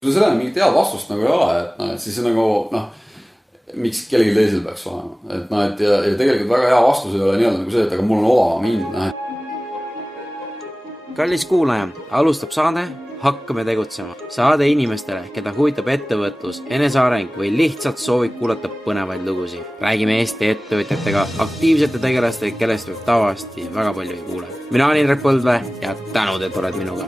Kui sellele mingit head vastust nagu ei ole, et siis nagu miks kellelgi teisel peaks olema. Et ja tegelikult väga hea vastus ei ole nii-öelda nagu see, et aga mul on odavam hind. Kallis kuulaja, alustab saade Hakkame tegutsema. Saade inimestele, keda huvitab ettevõtlus, eneseareng või lihtsalt soovib kuulata põnevaid lugusid. Räägime Eesti ettevõtjatega, aktiivsete tegelastega, kellest võib tavaliselt väga palju ei kuule. Mina olen Indrek Põldvee ja tänud, et oled minuga.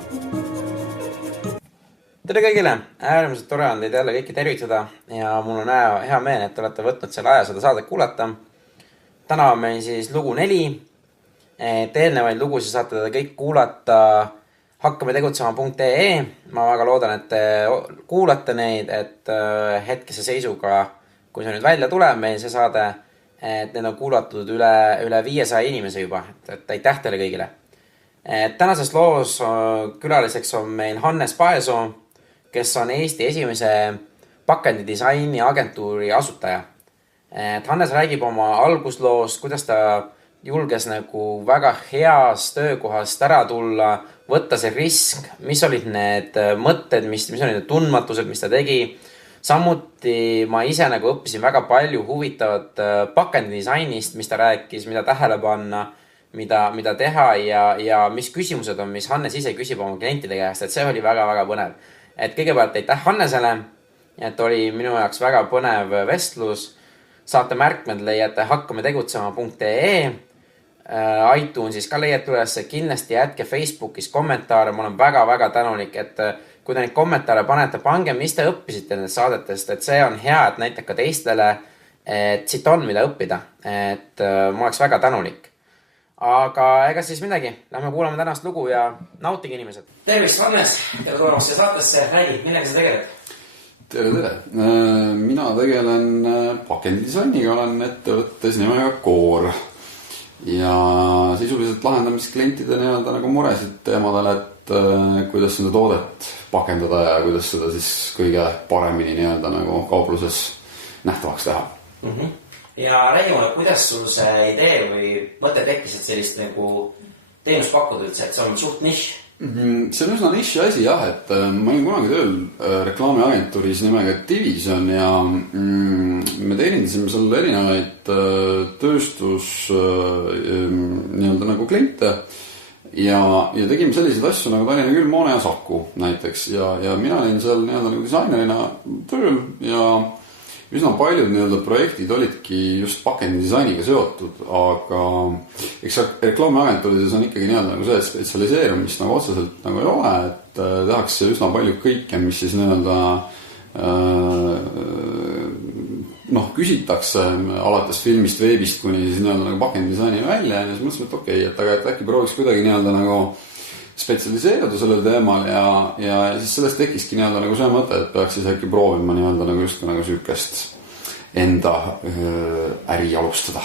Tere kõigile! Äärmiselt tore on teid jälle kõiki tervitada ja mul on hea meel, et olete võtnud selle aja seda saadet kuulata. Täna on meil siis lugu 4. Eelnevaid lugusid saate te kõik kuulata hakkametegutsema.ee. Ma väga loodan, et te kuulate neid, et hetkese seisuga, kui see nüüd välja tuleb, meil see saade, et need on kuulatud üle 500 inimese juba, et aitäh teile kõigile. Tänases loos külaliseks on meil Hannes Paesoo, kes on Eesti esimese pakendidisaini agentuuri asutaja. Hannes räägib oma algusloost, kuidas ta julges nagu väga heas töökohast ära tulla, võtta see risk, mis olid need mõtted, mis olid need tundmatused, mis ta tegi. Samuti ma ise nagu õppisin väga palju huvitavat pakendidisainist, mis ta rääkis, mida tähele panna, mida teha ja mis küsimused on, mis Hannes ise küsib oma klientide käest, et see oli väga-väga põnev. Et kõigepealt aitäh Hannesele, et oli minu jaoks väga põnev vestlus. Saate märkmed leiate hakkametegutsema.ee. iTunesis ka leiate üles, kindlasti jätke Facebookis kommentaare. Ma olen väga-väga tänulik, et kui te neid kommentaare panete, pange, mis te õppisite nendest saadetest, et see on hea, et näitab ka teistele, et siit on mida õppida, et ma oleks väga tänulik. Aga ega siis midagi, lähme kuulame tänast lugu ja nautige inimesed. Tervist, Hannes, tere tulemast siia saatesse, räägi, millega sa tegeled? Tere. Mina tegelen pakendidisainiga, olen ettevõttes nimega Core ja sisuliselt lahendamis klientide nii-öelda nagu muresid teemadel, et kuidas seda toodet pakendada ja kuidas seda siis kõige paremini nii-öelda nagu kaupluses nähtavaks teha. Ja räägi mulle, kuidas sul see idee või mõte tekkis, et sellist nagu teenust pakkuda üldse, et see on suht nišš? See on üsna nišši asi jah, et ma olin kunagi tööl reklaamiagentuuris nimega Division ja me teenindasime seal erinevaid tööstus nii-öelda nagu kliente ja tegime selliseid asju nagu Tallinna Külmhoone ja Saku näiteks ja mina olin seal nii-öelda nagu disainerina tööl ja üsna paljud nii-öelda projektid olidki just pakendidisainiga seotud, aga eks reklaamiagentuurides on ikkagi nii-öelda nagu see, et spetsialiseerumist nagu otseselt nagu ei ole, et tehakse üsna palju kõike, mis siis nii-öelda küsitakse alates filmist, veebist kuni siis nii-öelda nagu pakendidisaini välja ja siis mõtlesime, et okei, et äkki prooviks kuidagi nii-öelda nagu spetsialiseeruda sellel teemal ja siis sellest tekkiski nii-öelda nagu see mõte, et peaks siis äkki proovima nii-öelda nagu just nagu süükest enda äri alustada.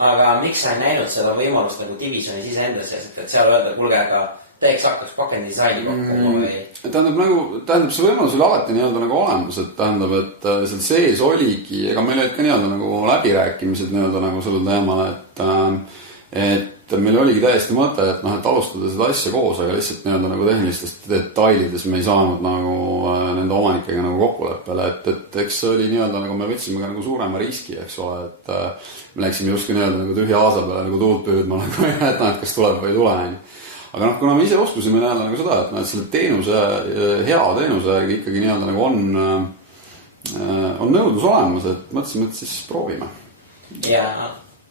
Aga miks sa ei näinud seda võimalust nagu Divisionis ise endas, et seal öelda, kulge, aga teeks hakkaks pakendidisaini pakkuma või? Tähendab, see võimalus oli alati nii-öelda nagu olemas, et tähendab, et seal sees oligi, ega meil olid ka nii-öelda nagu läbirääkimised nii-öelda nagu sellel teemal, et meil oligi täiesti mõte, et alustada seda asja koos, aga lihtsalt nii-öelda nagu tehnilistest detailides me ei saanud nagu nende omanikega nagu kokkuleppele, et eks see oli nii-öelda nagu me võtsime ka nagu suurema riski, eks ole, et me läksime justkui nii-öelda nagu tühja aasa peale nagu tuult püüdma nagu, et kas tuleb või ei tule. Aga kuna me ise oskusime nii-öelda nagu seda, et selle teenuse, hea teenuse ikkagi nii-öelda nagu on nõudlus olemas, et mõtlesime, et siis proovime. Ja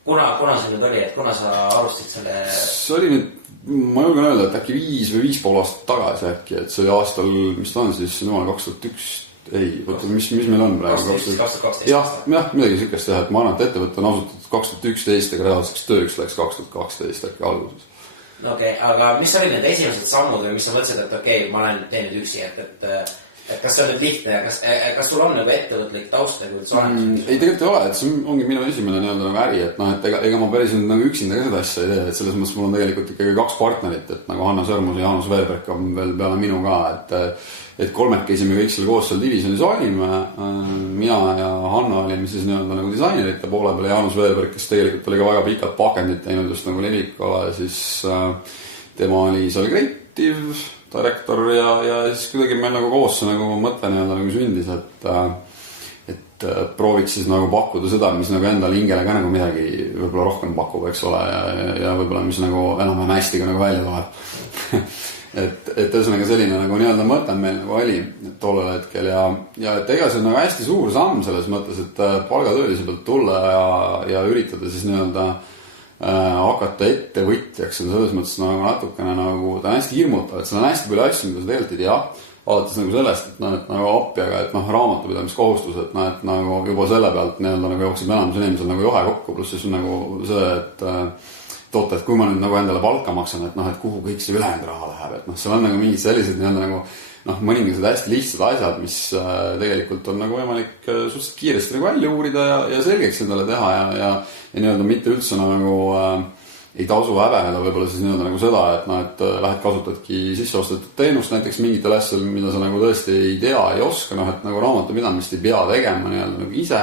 kuna see nüüd oli, et kuna sa alustasid selle? See oli nüüd, ma julgen öelda, et äkki 5 või 5,5 aastat tagasi äkki, et see oli aastal, mis ta on siis, 2001, ei, mis meil on praegu? 2012. Jah, midagi sükest teha, et ma arvan, et ettevõtte on asutatud 2011, aga reaalseks tööks läks 2012 äkki alguses. Okei, aga mis olid need esimesed sammud või mis sa mõtlesid, et okei, ma olen teinud üksi, et kas see on nüüd lihtne ja kas sul on nagu ettevõtlik taust nagu üldse olemas? Ei, tegelikult ei ole, et see ongi minu esimene nii-öelda nagu äri, et ega ma päris nagu üksinda ka seda asja ei tee, et selles mõttes mul on tegelikult ikkagi 2 partnerit, et nagu Hanna Sõrmus ja Jaanus Veeberg on veel peale minu ka, et kolmekesi me kõik seal koos seal Divisionis olime, mina ja Hanna olime siis nii-öelda nagu disainerite poole peale, Jaanus Veeberg, kes tegelikult oli ka väga pikalt pakendit teinud just nagu Levikale, siis tema oli seal kreativ, rektor ja siis kuidagi meil nagu koos see nagu mõte nii-öelda nagu sündis, et prooviks siis nagu pakkuda seda, mis nagu endale hingele ka nagu midagi võib-olla rohkem pakub, eks ole, ja võib-olla mis nagu enam-vähem hästi ka nagu välja tuleb. et ühesõnaga selline nagu nii-öelda mõte meil nagu oli tollel hetkel ja et ega see on nagu hästi suur samm selles mõttes, et palgatöölise pealt tulla ja üritada siis nii-öelda hakata ettevõtjaks on selles mõttes nagu natukene nagu, ta on hästi hirmutav, et seal on hästi palju asju, mida sa tegelikult ei tea, alates nagu sellest, et et nagu appi, aga et raamatupidamiskohustus, et et nagu juba selle pealt nii-öelda nagu jookseb enamus inimesel nagu johe kokku, pluss siis nagu see, et oota, et kui ma nüüd nagu endale palka maksan, et kuhu kõik see ülejäänud raha läheb, et seal on nagu mingid sellised nii-öelda nagu mõningased hästi lihtsad asjad, mis tegelikult on nagu võimalik suhteliselt kiiresti nagu välja uurida ja selgeks endale teha ja nii-öelda mitte üldse nagu ei tasu häbeneda võib-olla siis nii-öelda nagu seda, et lähed kasutadki sisseostetud teenust näiteks mingitel asjadel, mida sa nagu tõesti ei tea, ei oska, et nagu raamatupidamist ei pea tegema nii-öelda nagu ise.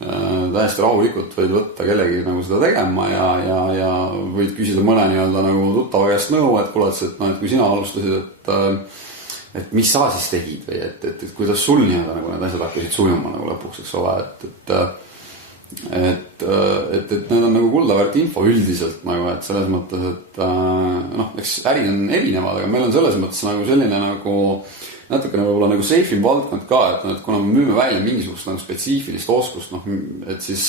Täiesti rahulikult võid võtta kellegi nagu seda tegema ja võid küsida mõne nii-öelda nagu tuttava käest nõu, et kuule, et kui sina alustasid, et mis sa siis tegid või et kuidas sul nii-öelda nagu need asjad hakkasid sujuma nagu lõpuks, eks ole, et need on nagu kuldaväärt info üldiselt nagu, et selles mõttes, et eks ärid on erinevad, aga meil on selles mõttes nagu selline nagu natukene võib-olla nagu safe'im valdkond ka, et kuna me müüme välja mingisugust nagu spetsiifilist oskust, et siis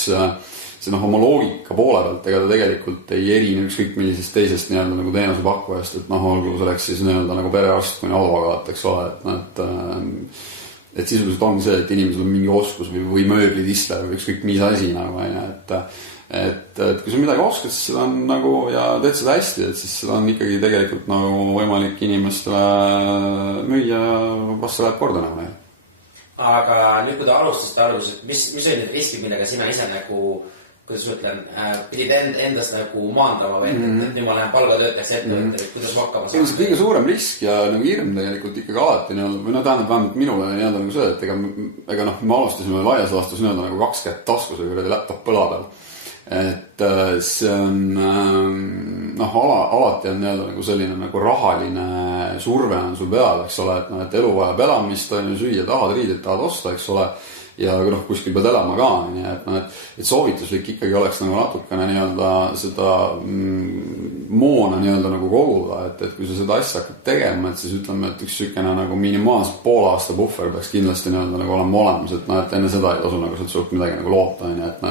see oma loogika poole pealt, ega ta tegelikult ei erine ükskõik millisest teisest nii-öelda nagu teenuse pakkujast, et olgu selleks siis nii-öelda nagu perearst kuni advokaat, eks ole, et sisuliselt ongi see, et inimesel on mingi oskus või mööblitistler või ükskõik mis asi nagu, et kui sa midagi oskad, siis seda on nagu ja teed seda hästi, et siis seda on ikkagi tegelikult nagu võimalik inimestele müüa, vast see läheb korda nagu neile. Aga nüüd, kui te alustasite, mis olid need riskid, millega sina ise nagu, kuidas ma ütlen, pidid endas nagu maandama või et nüüd ma lähen palgatöötajaks ettevõtte, kuidas ma hakkama saan? See kõige suurem risk ja nagu hirm tegelikult ikkagi alati nii-öelda, või tähendab vähemalt minule nii-öelda nagu see, et ega me alustasime laias laastus nii-öelda nagu 2 kätt taskus või kuradi laptop põla peal. Et see on alati on nii-öelda nagu selline nagu rahaline surve on sul peal, eks ole, et elu vajab elamist, süüa tahad, riided tahad osta, eks ole, ja kuskil pead elama ka, nii et soovituslik ikkagi oleks nagu natukene nii-öelda seda moona nii-öelda nagu koguda, et kui sa seda asja hakkad tegema, et siis ütleme, et üks sükene nagu minimaalselt poole aasta buffer peaks kindlasti nii-öelda nagu olema olemas, et enne seda ei tasu nagu sealt suurt midagi nagu loota, et ma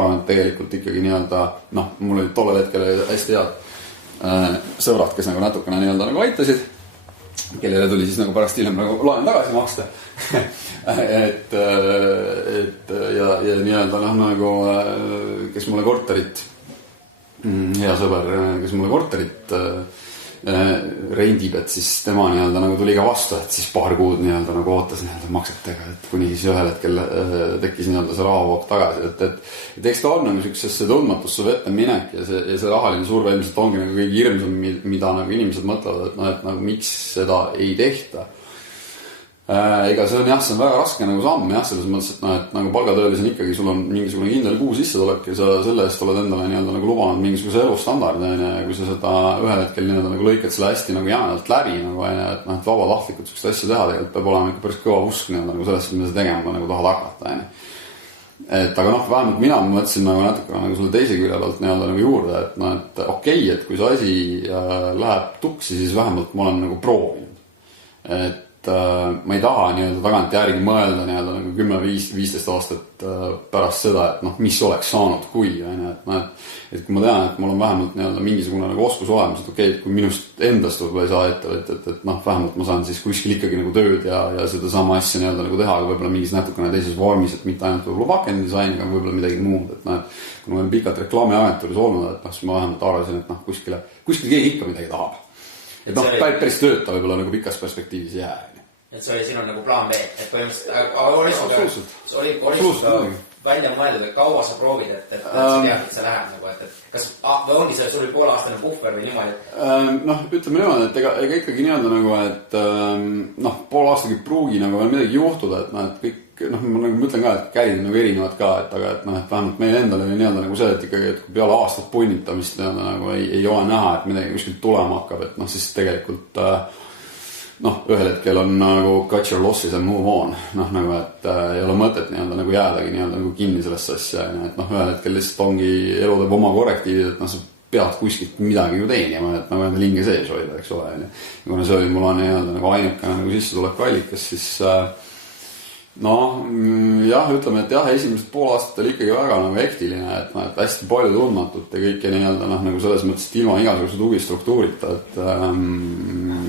arvan, et tegelikult ikkagi nii-öelda, mul olid tollel hetkel hästi head sõbrad, kes nagu natukene nii-öelda nagu aitasid, kellele tuli siis nagu pärast hiljem nagu laen tagasi maksta. ja nii-öelda nagu kes mulle korterit, hea sõber, kes mulle korterit rendib, et siis tema nii-öelda nagu tuli ka vastu, et siis paar kuud nii-öelda nagu ootas nii-öelda maksetega, et kuni siis ühel hetkel tekkis nii-öelda see rahavoog tagasi, et eks ta on nagu sellisesse tundmatusse vette minek ja see rahaline surve ilmselt ongi nagu kõige hirmsam, mida nagu inimesed mõtlevad, et nagu miks seda ei tehta. Ega see on see on väga raske nagu samm selles mõttes, et nagu palgatöölisel ikkagi sul on mingisugune kindel kuu sissetulek ja sa selle eest oled endale nii-öelda nagu lubanud mingisuguse elustandardi ja kui sa seda ühel hetkel nii-öelda nagu lõikad selle hästi nagu jäänalt läbi nagu et vabatahtlikult sellist asja teha tegelikult peab olema ikka päris kõva usk nii-öelda nagu sellest, mida sa tegema nagu tahad hakata et aga vähemalt mina mõtlesin nagu natuke nagu selle teise külje pealt nii-öelda nagu juurde, et okei, et kui see asi läheb tuksi, siis vähemalt ma olen nagu proovinud, et ma ei taha nii-öelda tagant järgi mõelda nii-öelda nagu 10-15 aastat pärast seda, et mis oleks saanud, kui et kui ma tean, et mul on vähemalt nii-öelda mingisugune nagu oskus olemas, et okei, et kui minust endast võib-olla ei saa ettevõtjat, et vähemalt ma saan siis kuskil ikkagi nagu tööd ja seda sama asja nii-öelda nagu teha, aga võib-olla mingis natukene teises vormis, et mitte ainult võib-olla backend-disaini, aga võib-olla midagi muud, et kui ma olen pikalt reklaamiagentuuris olnud, et siis ma vähemalt arvasin, et kuskil keegi ikka midagi tahab. Et päris tööta võib-olla nagu pikas perspektiivis jää. Et see oli sinul nagu plaan B, et põhimõtteliselt oli välja mõeldud, et kaua sa proovid, et sa tead, et see läheb nagu, et kas või ongi see, sul oli poolaastane buffer või niimoodi? Ütleme niimoodi, et ega ikkagi nii-öelda nagu, et pool aastagi pruugi nagu veel midagi juhtuda, et kõik, ma nagu mõtlen ka, et käid nagu erinevad ka, et vähemalt meil endal oli nii-öelda nagu see, et ikkagi, et kui peale aastat punnitamist nii-öelda nagu ei ole näha, et midagi kuskilt tulema hakkab, et siis tegelikult noh, ühel hetkel on nagu cut your losses and move on, noh nagu, et ei ole mõtet nii-öelda nagu jäädagi nii-öelda nagu kinni sellesse asja, et noh, ühel hetkel lihtsalt ongi elu teeb oma korrektiivid, et noh, sa pead kuskilt midagi ju teenima, et nagu enda linge sees hoida, eks ole, ja kuna see oli mul nii-öelda nagu ainukene nagu sissetuleku allikas, siis noh, jah, ütleme, et jah, esimesed pool aastat oli ikkagi väga nagu hektiline, et noh, et hästi palju tundmatut ja kõike nii-öelda noh, nagu selles mõttes, et ilma igasuguse tugistruktuurita, et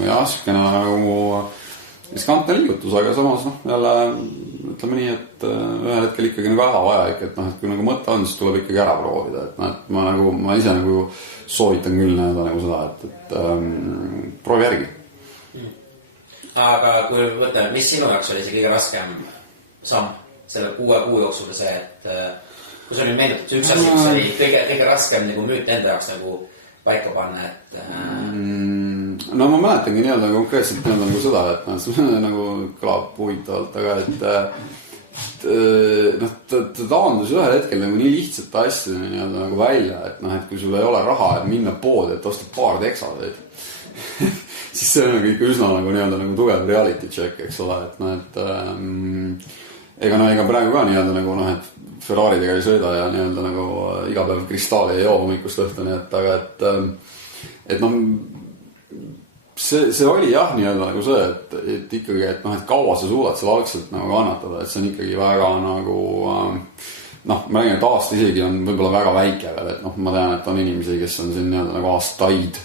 jah, siukene nagu riskantne liigutus, aga samas noh, jälle ütleme nii, et ühel hetkel ikkagi nagu hädavajalik, et noh, et kui nagu mõte on, siis tuleb ikkagi ära proovida, et noh, et ma ise nagu soovitan küll nii-öelda nagu seda, et proovi järgi. Aga kui võtame, mis sinu jaoks oli see kõige raskem samm selle 6 kuu jooksul see, et kui sa nüüd meenutad, see üks asi, mis oli kõige raskem nagu müüt enda jaoks nagu paika panna, et no ma mäletangi nii-öelda konkreetselt nii-öelda nagu seda, et noh, see nagu kõlab huvitavalt, aga et noh, ta taandus ühel hetkel nagu nii lihtsate asjadeni nii-öelda nagu välja, et noh, et kui sul ei ole raha, et minna poodi, et osta paar teksadeid siis see on nagu ikka üsna nagu nii-öelda nagu tugev reality check, eks ole, et noh, et ega praegu ka nii-öelda nagu noh, et Ferraridega ei sõida ja nii-öelda nagu iga päev kristaali ei joo hommikust õhtuni, et aga et noh, see oli jah nii-öelda nagu see, et ikkagi, et noh, et kaua sa suudad seal algselt nagu kannatada, et see on ikkagi väga nagu noh, ma räägin, et aasta isegi on võib-olla väga väike veel, et noh, ma tean, et on inimesi, kes on siin nii-öelda nagu aastaid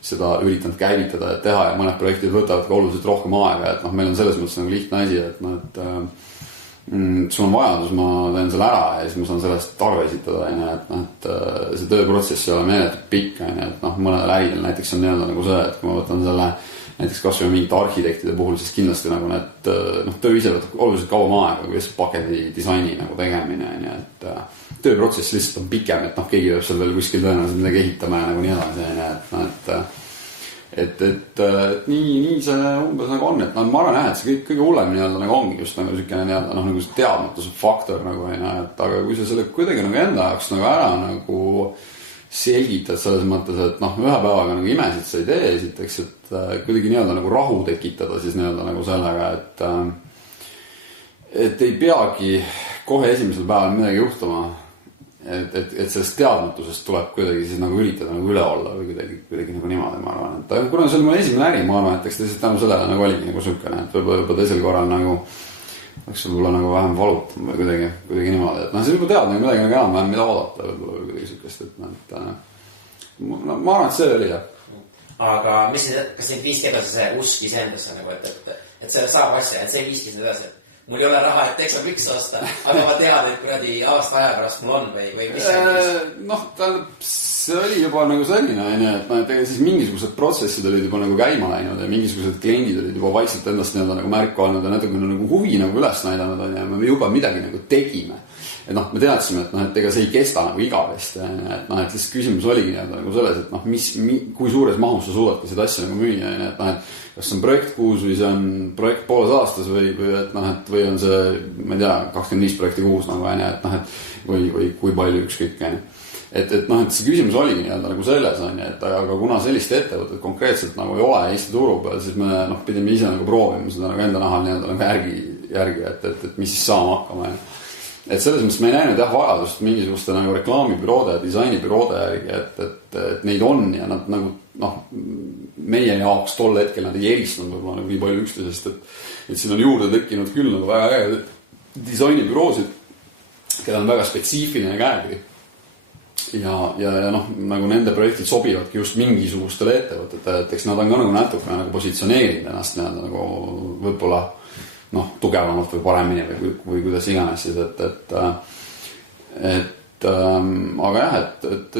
seda üritanud käivitada ja teha ja mõned projektid võtavad ka oluliselt rohkem aega, et noh, meil on selles mõttes nagu lihtne asi, et noh, et sul on vajadus, ma teen selle ära ja siis ma saan sellest arve esitada, et noh, et see tööprotsess ei ole meeletult pikk, et noh, mõnedel äridel näiteks on nii-öelda nagu see, et kui ma võtan selle näiteks kas või mingite arhitektide puhul, siis kindlasti nagu need noh, töö ise võtab oluliselt kauem aega kui lihtsalt paketi disaini nagu tegemine, et tööprotsess lihtsalt on pikem, et noh, keegi peab seal veel kuskil tõenäoliselt midagi ehitama ja nagu nii edasi, et nii see umbes nagu on, et noh, ma arvan jah, et see kõige hullem nii-öelda nagu ongi just nagu selline nii-öelda noh, nagu see teadmatuse faktor nagu et aga kui sa selle kuidagi nagu enda jaoks nagu ära nagu selgitad selles mõttes, et noh, ühe päevaga nagu imesid sa ei tee esiteks, et kuidagi nii-öelda nagu rahu tekitada siis nii-öelda nagu sellega, et ei peagi kohe esimesel päeval midagi juhtuma, et sellest teadmatusest tuleb kuidagi siis nagu üritada nagu üle olla või kuidagi nagu niimoodi, ma arvan, et kuna see oli mul esimene äri, ma arvan, et eks teisest tänu sellele nagu oligi nagu sükene, et võib-olla teisel korral nagu oleks võib-olla nagu vähem valutam või kuidagi niimoodi, et noh, see juba tead nagu midagi nagu enam-vähem, mida oodata võib-olla või kuidagi sükest, et ma arvan, et see oli jah. Aga mis nüüd, kas sind viiski edasi see usk iseendasse nagu, et see saab asja, et see viiskis nüüd edasi, et mul ei ole raha, et teksa prüks osta, aga ma tean, et kuradi aasta aja pärast mul on või mis see noh, tähendab, see oli juba nagu selline, et noh, et ega siis mingisugused protsessid olid juba nagu käima läinud ja mingisugused kliendid olid juba vaikselt endast nii-öelda nagu märku andnud ja natuke nagu huvi nagu üles näidanud on ja me juba midagi nagu tegime. Et noh, me teadsime, et noh, et ega see ei kesta nagu igavesti, et noh, et lihtsalt küsimus oligi nagu selles, et noh, kui suures mahus sa suudad seda asja nagu müüa, et noh, et kas see on projekt kuus või see on projekt pooles aastas või et noh, et või on see, ma ei tea, 25 projekti kuus nagu, et noh, et või kui palju ükskõik, et noh, et see küsimus oligi nii-öelda nagu selles, et aga kuna sellist ettevõtet konkreetselt nagu ei ole Eesti turu peal, siis me noh, pidime ise nagu proovima seda nagu enda nahal nii-öelda nagu järgi, et mis siis saama hakkama, et selles mõttes me ei näinud jah vajadust mingisuguste nagu reklaamibüroode ja disainibüroode järgi, et neid on ja nad nagu noh, meie jaoks tol hetkel nad ei eristanud võib-olla nagu nii palju üksteisest, et siin on juurde tekkinud küll nagu väga äge disainibüroosid, kellel on väga spetsiifiline käekiri ja noh, nagu nende projektid sobivadki just mingisugustele ettevõtetele, et eks nad on ka nagu natuke nagu positsioneerinud ennast nagu võib-olla noh, tugevamalt või paremini või kuidas iganes siis, aga jah, et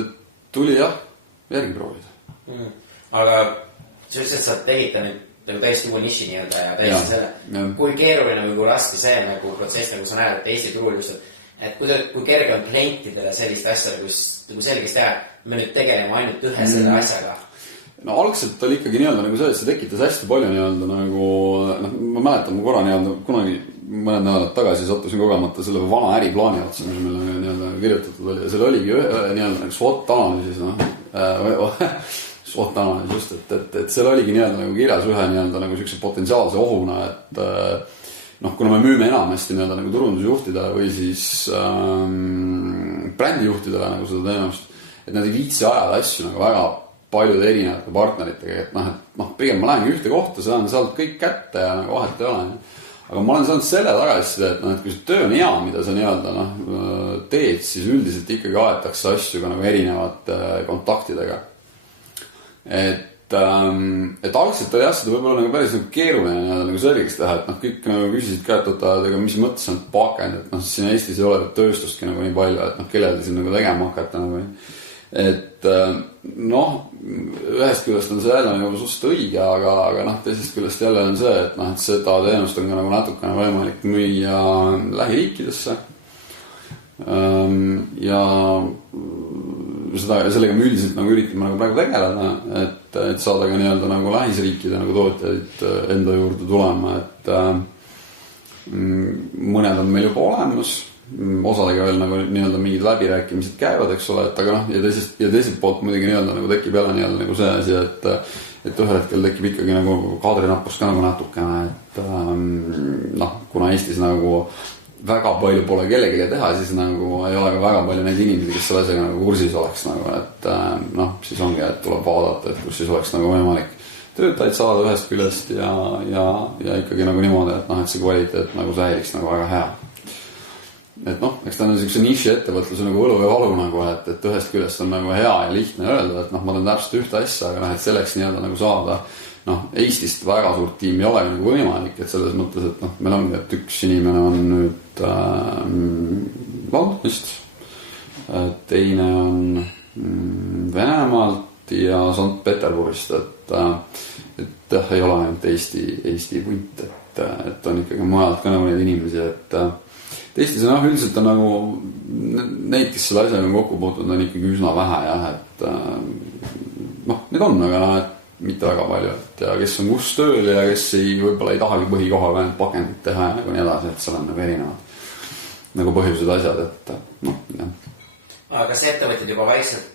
tuli jah, järgi proovida. Aga sa ütlesid, et sa tegid ta nüüd nagu täiesti uue niši nii-öelda ja täiesti selle. Kui keeruline või kui raske see nagu protsess, nagu sa näed, et Eesti turul just, et kui kerge on klientidele sellist asja nagu selgest teha, me nüüd tegeleme ainult ühe selle asjaga. No algselt oli ikkagi nii-öelda nagu see, et see tekitas hästi palju nii-öelda nagu, noh, ma mäletan, ma korra nii-öelda kunagi mõned nädalad tagasi sattusin kogemata selle vana äriplaani otsa, mis meil nii-öelda kirjutatud oli ja seal oligi nii-öelda nagu SWOT-analüüsis, noh, SWOT-analüüs just, et seal oligi nii-öelda nagu kirjas ühe nii-öelda nagu siukse potentsiaalse ohuna, et noh, kuna me müüme enamasti nii-öelda nagu turundusjuhtidele või siis brändijuhtidele nagu seda teenust, et nad ei viitsi ajada asju nagu väga paljude erinevate partneritega, et pigem ma lähengi ühte kohta, saan sealt kõik kätte ja nagu vahet ei ole. Aga ma olen saanud selle tagasiside, et kui see töö on hea, mida sa nii-öelda teed, siis üldiselt ikkagi aetakse asju ka nagu erinevate kontaktidega. Et algselt oli seda võib-olla nagu päris nagu keeruline nii-öelda nagu selgeks teha, et kõik nagu küsisid ka, et mis mõttes on pakend, et siin Eestis ei ole tööstustki nagu nii palju, et kellel siin nagu tegema hakata nagu. Et ühest küljest on see jälle nagu suhteliselt õige, aga teisest küljest jälle on see, et seda teenust on ka nagu natukene võimalik müüa lähiriikidesse ja sellega me üldiselt nagu üritame nagu praegu tegeleda, et saada ka nii-öelda nagu lähisriikide nagu tootjaid enda juurde tulema, et mõned on meil juba olemas, osadega veel nagu nii-öelda mingid läbirääkimised käivad, eks ole, et aga ja teiselt poolt muidugi nii-öelda nagu tekib jälle nii-öelda nagu see asi, et ühel hetkel tekib ikkagi nagu kaadrinappus ka nagu natukene, et kuna Eestis nagu väga palju pole kellegile teha, siis nagu ei ole ka väga palju neid inimesi, kes selle asjaga nagu kursis oleks nagu, et siis ongi, et tuleb vaadata, et kus siis oleks nagu võimalik töötajaid saada ühest küljest ja ikkagi nagu niimoodi, et see kvaliteet nagu säiliks nagu väga hea. Et eks ta on niisuguse niši ettevõtluse nagu õlu ja valu nagu, et ühest küljest on nagu hea ja lihtne öelda, et ma teen täpselt ühte asja, aga et selleks nii-öelda nagu saada Eestist väga suurt tiimi ei ole nagu võimalik, et selles mõttes, et meil ongi, et üks inimene on nüüd Londonist, teine on Venemaalt ja Sankt-Peterburgist, et ei ole ainult Eesti punt, et on ikkagi mujalt ka nagu neid inimesi, et Eestis on üldiselt on nagu neid, kes selle asjaga kokku puutunud, on ikkagi üsna vähe jah, et need on, aga mitte väga palju, et ja kes on kus tööl ja kes võib-olla ei tahagi põhikohaga ainult pakendit teha ja nagu nii edasi, et seal on nagu erinevad nagu põhjused asjad, et jah. Aga kas ettevõtjad juba vaikselt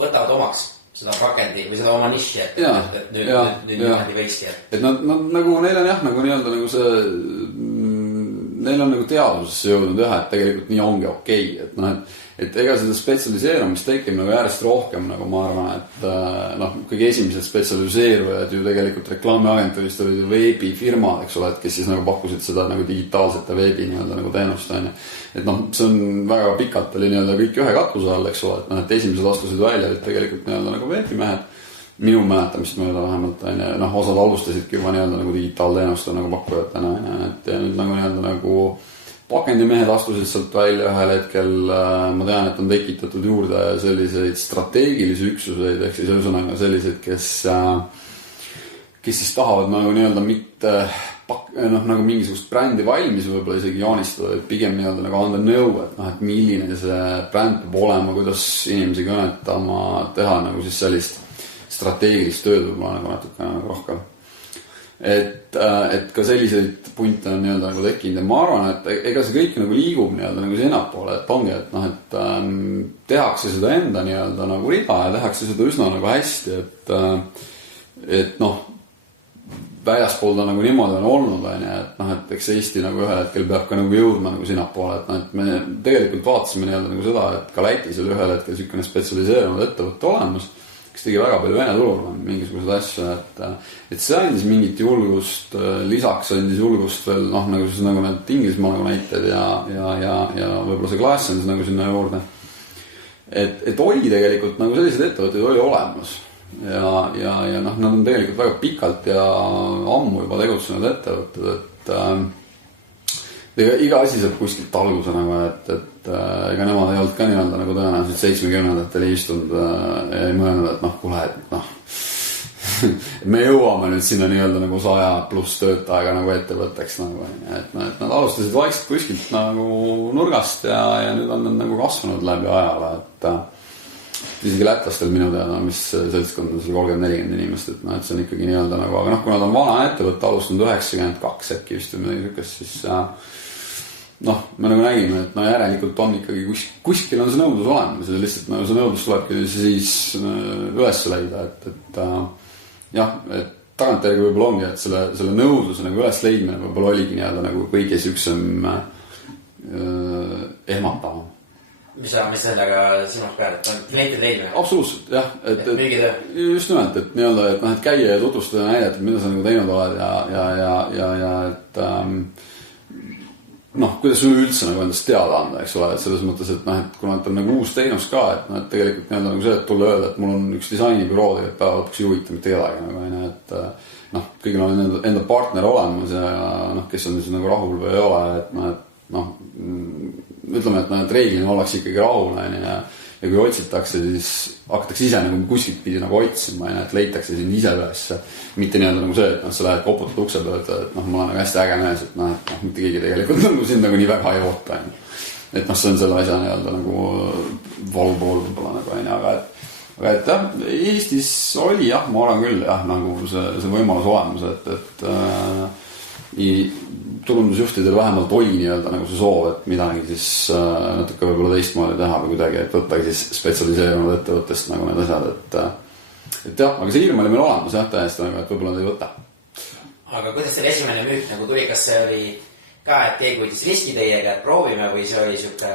võtavad omaks seda pakendi või seda oma niši, et nüüd niimoodi võikski? Et nad nagu, neil on jah, nagu nii-öelda nagu see neil on nagu teadvusesse jõudnud jah, et tegelikult nii ongi okei, et ega seda spetsialiseerumist tekib nagu järjest rohkem, nagu ma arvan, et kõige esimesed spetsialiseerujad ju tegelikult reklaamiagentuurist olid ju veebifirmad, eks ole, et kes siis nagu pakkusid seda nagu digitaalsete veebi nii-öelda nagu teenust, et see on väga pikalt oli nii-öelda kõik ühe katuse all, eks ole, et esimesed astusid välja olid tegelikult nii-öelda nagu veebimehed, minu mäletamist mööda vähemalt, osad alustasidki juba nii-öelda nagu digitaalteenuste nagu pakkujatena, et nüüd nagu nii-öelda nagu pakendimehed astusid sealt välja ühel hetkel, ma tean, et on tekitatud juurde selliseid strateegilisi üksuseid, ehk siis ühesõnaga selliseid, kes siis tahavad nagu nii-öelda mitte nagu mingisugust brändi valmis võib-olla isegi joonistada, et pigem nii-öelda nagu anda nõu, et milline see bränd peab olema, kuidas inimesi kõnetama, teha nagu siis sellist strateegilist tööd võib-olla nagu natuke nagu rohkem. Et ka selliseid punte on nii-öelda nagu tekkinud ja ma arvan, et ega see kõik nagu liigub nii-öelda nagu sinnapoole, et ongi, et tehakse seda enda nii-öelda nagu rida ja tehakse seda üsna nagu hästi, et väljaspool ta nagu niimoodi on olnud, et eks Eesti nagu ühel hetkel peab ka nagu jõudma nagu sinnapoole, et me tegelikult vaatasime nii-öelda nagu seda, et ka Lätis oli ühel hetkel niisugune spetsialiseerunud ettevõtte olemas, kes tegi väga palju Vene turul mingisugused asju, et see andis mingit julgust, lisaks andis julgust veel nagu siis nagu need Inglismaa nagu näited ja võib-olla see Glassens nagu sinna juurde. Et oli tegelikult nagu sellised ettevõtted oli olemas ja nad on tegelikult väga pikalt ja ammu juba tegutsenud ettevõtted, et iga asi saab kuskilt alguse nagu, et ega nemad ei olnud ka nii-öelda nagu tõenäoliselt 70-ndatel ei istunud ja ei mõelnud, et kuule, et me jõuame nüüd sinna nii-öelda nagu 100+ töötajaga nagu ettevõtteks nagu, et nad alustasid vaikselt kuskilt nagu nurgast ja nüüd on nad nagu kasvanud läbi ajala, et isegi lätlastel minu teada, mis seltskond on 30-40 inimest, et see on ikkagi nii-öelda nagu, aga kui nad on vana ettevõtte alustanud 92 äkki vist või midagi sükest, siis noh, me nagu nägime, et no järelikult on ikkagi kuskil on see nõudlus olemas ja lihtsalt nagu see nõudlus tulebki siis üles leida, et jah, et tagantjärgi võib-olla ongi, et selle nõudluse nagu üles leidmine võib-olla oligi nii-öelda nagu kõige siuksem ehmatavam. Mis sellega silmas pead, et on klientide leidmine? Absoluutselt, jah. Müügitöö? Just nimelt, et nii-öelda, et käia ja tutvustada ja näidata, mida sa nagu teinud oled ja et noh, kuidas üleüldse nagu endast teada anda, eks ole, et selles mõttes, et noh, et kuna ta on nagu uus teenus ka, et noh, et tegelikult nii-öelda nagu see, et tulla öelda, et mul on üks disainibüroo, tegelikult päeva lõpuks ei huvita mitte kedagi nagu aina, et noh, kõigil on enda partner olemas ja noh, kes on siis nagu rahul või ei ole, et noh, ütleme, et reeglina ollakse ikkagi rahul ja kui otsitakse, siis hakatakse ise nagu kuskilt pidi nagu otsima ja et leitakse sind ise üles. Mitte nii-öelda nagu see, et sa lähed koputad ukse peale, et noh, ma olen nagu hästi äge mees, et noh, mitte keegi tegelikult nagu sind nagu nii väga ei oota. Et noh, see on selle asja nii-öelda nagu valpool võib-olla nagu aga et jah, Eestis oli jah, ma arvan küll jah, nagu see võimalus olemas, et turundusjuhtidel vähemalt oli nii-öelda nagu see soov, et midagi siis natuke võib-olla teistmoodi teha või kuidagi, et võttagi siis spetsialiseerunud ettevõttest nagu need asjad, et jah, aga see hirm oli meil olemas jah, täiesti nagu, et võib-olla nad ei võta. Aga kuidas teil esimene müük nagu tuli, kas see oli ka, et keegi võitis riski teiega, et proovime või see oli siuke...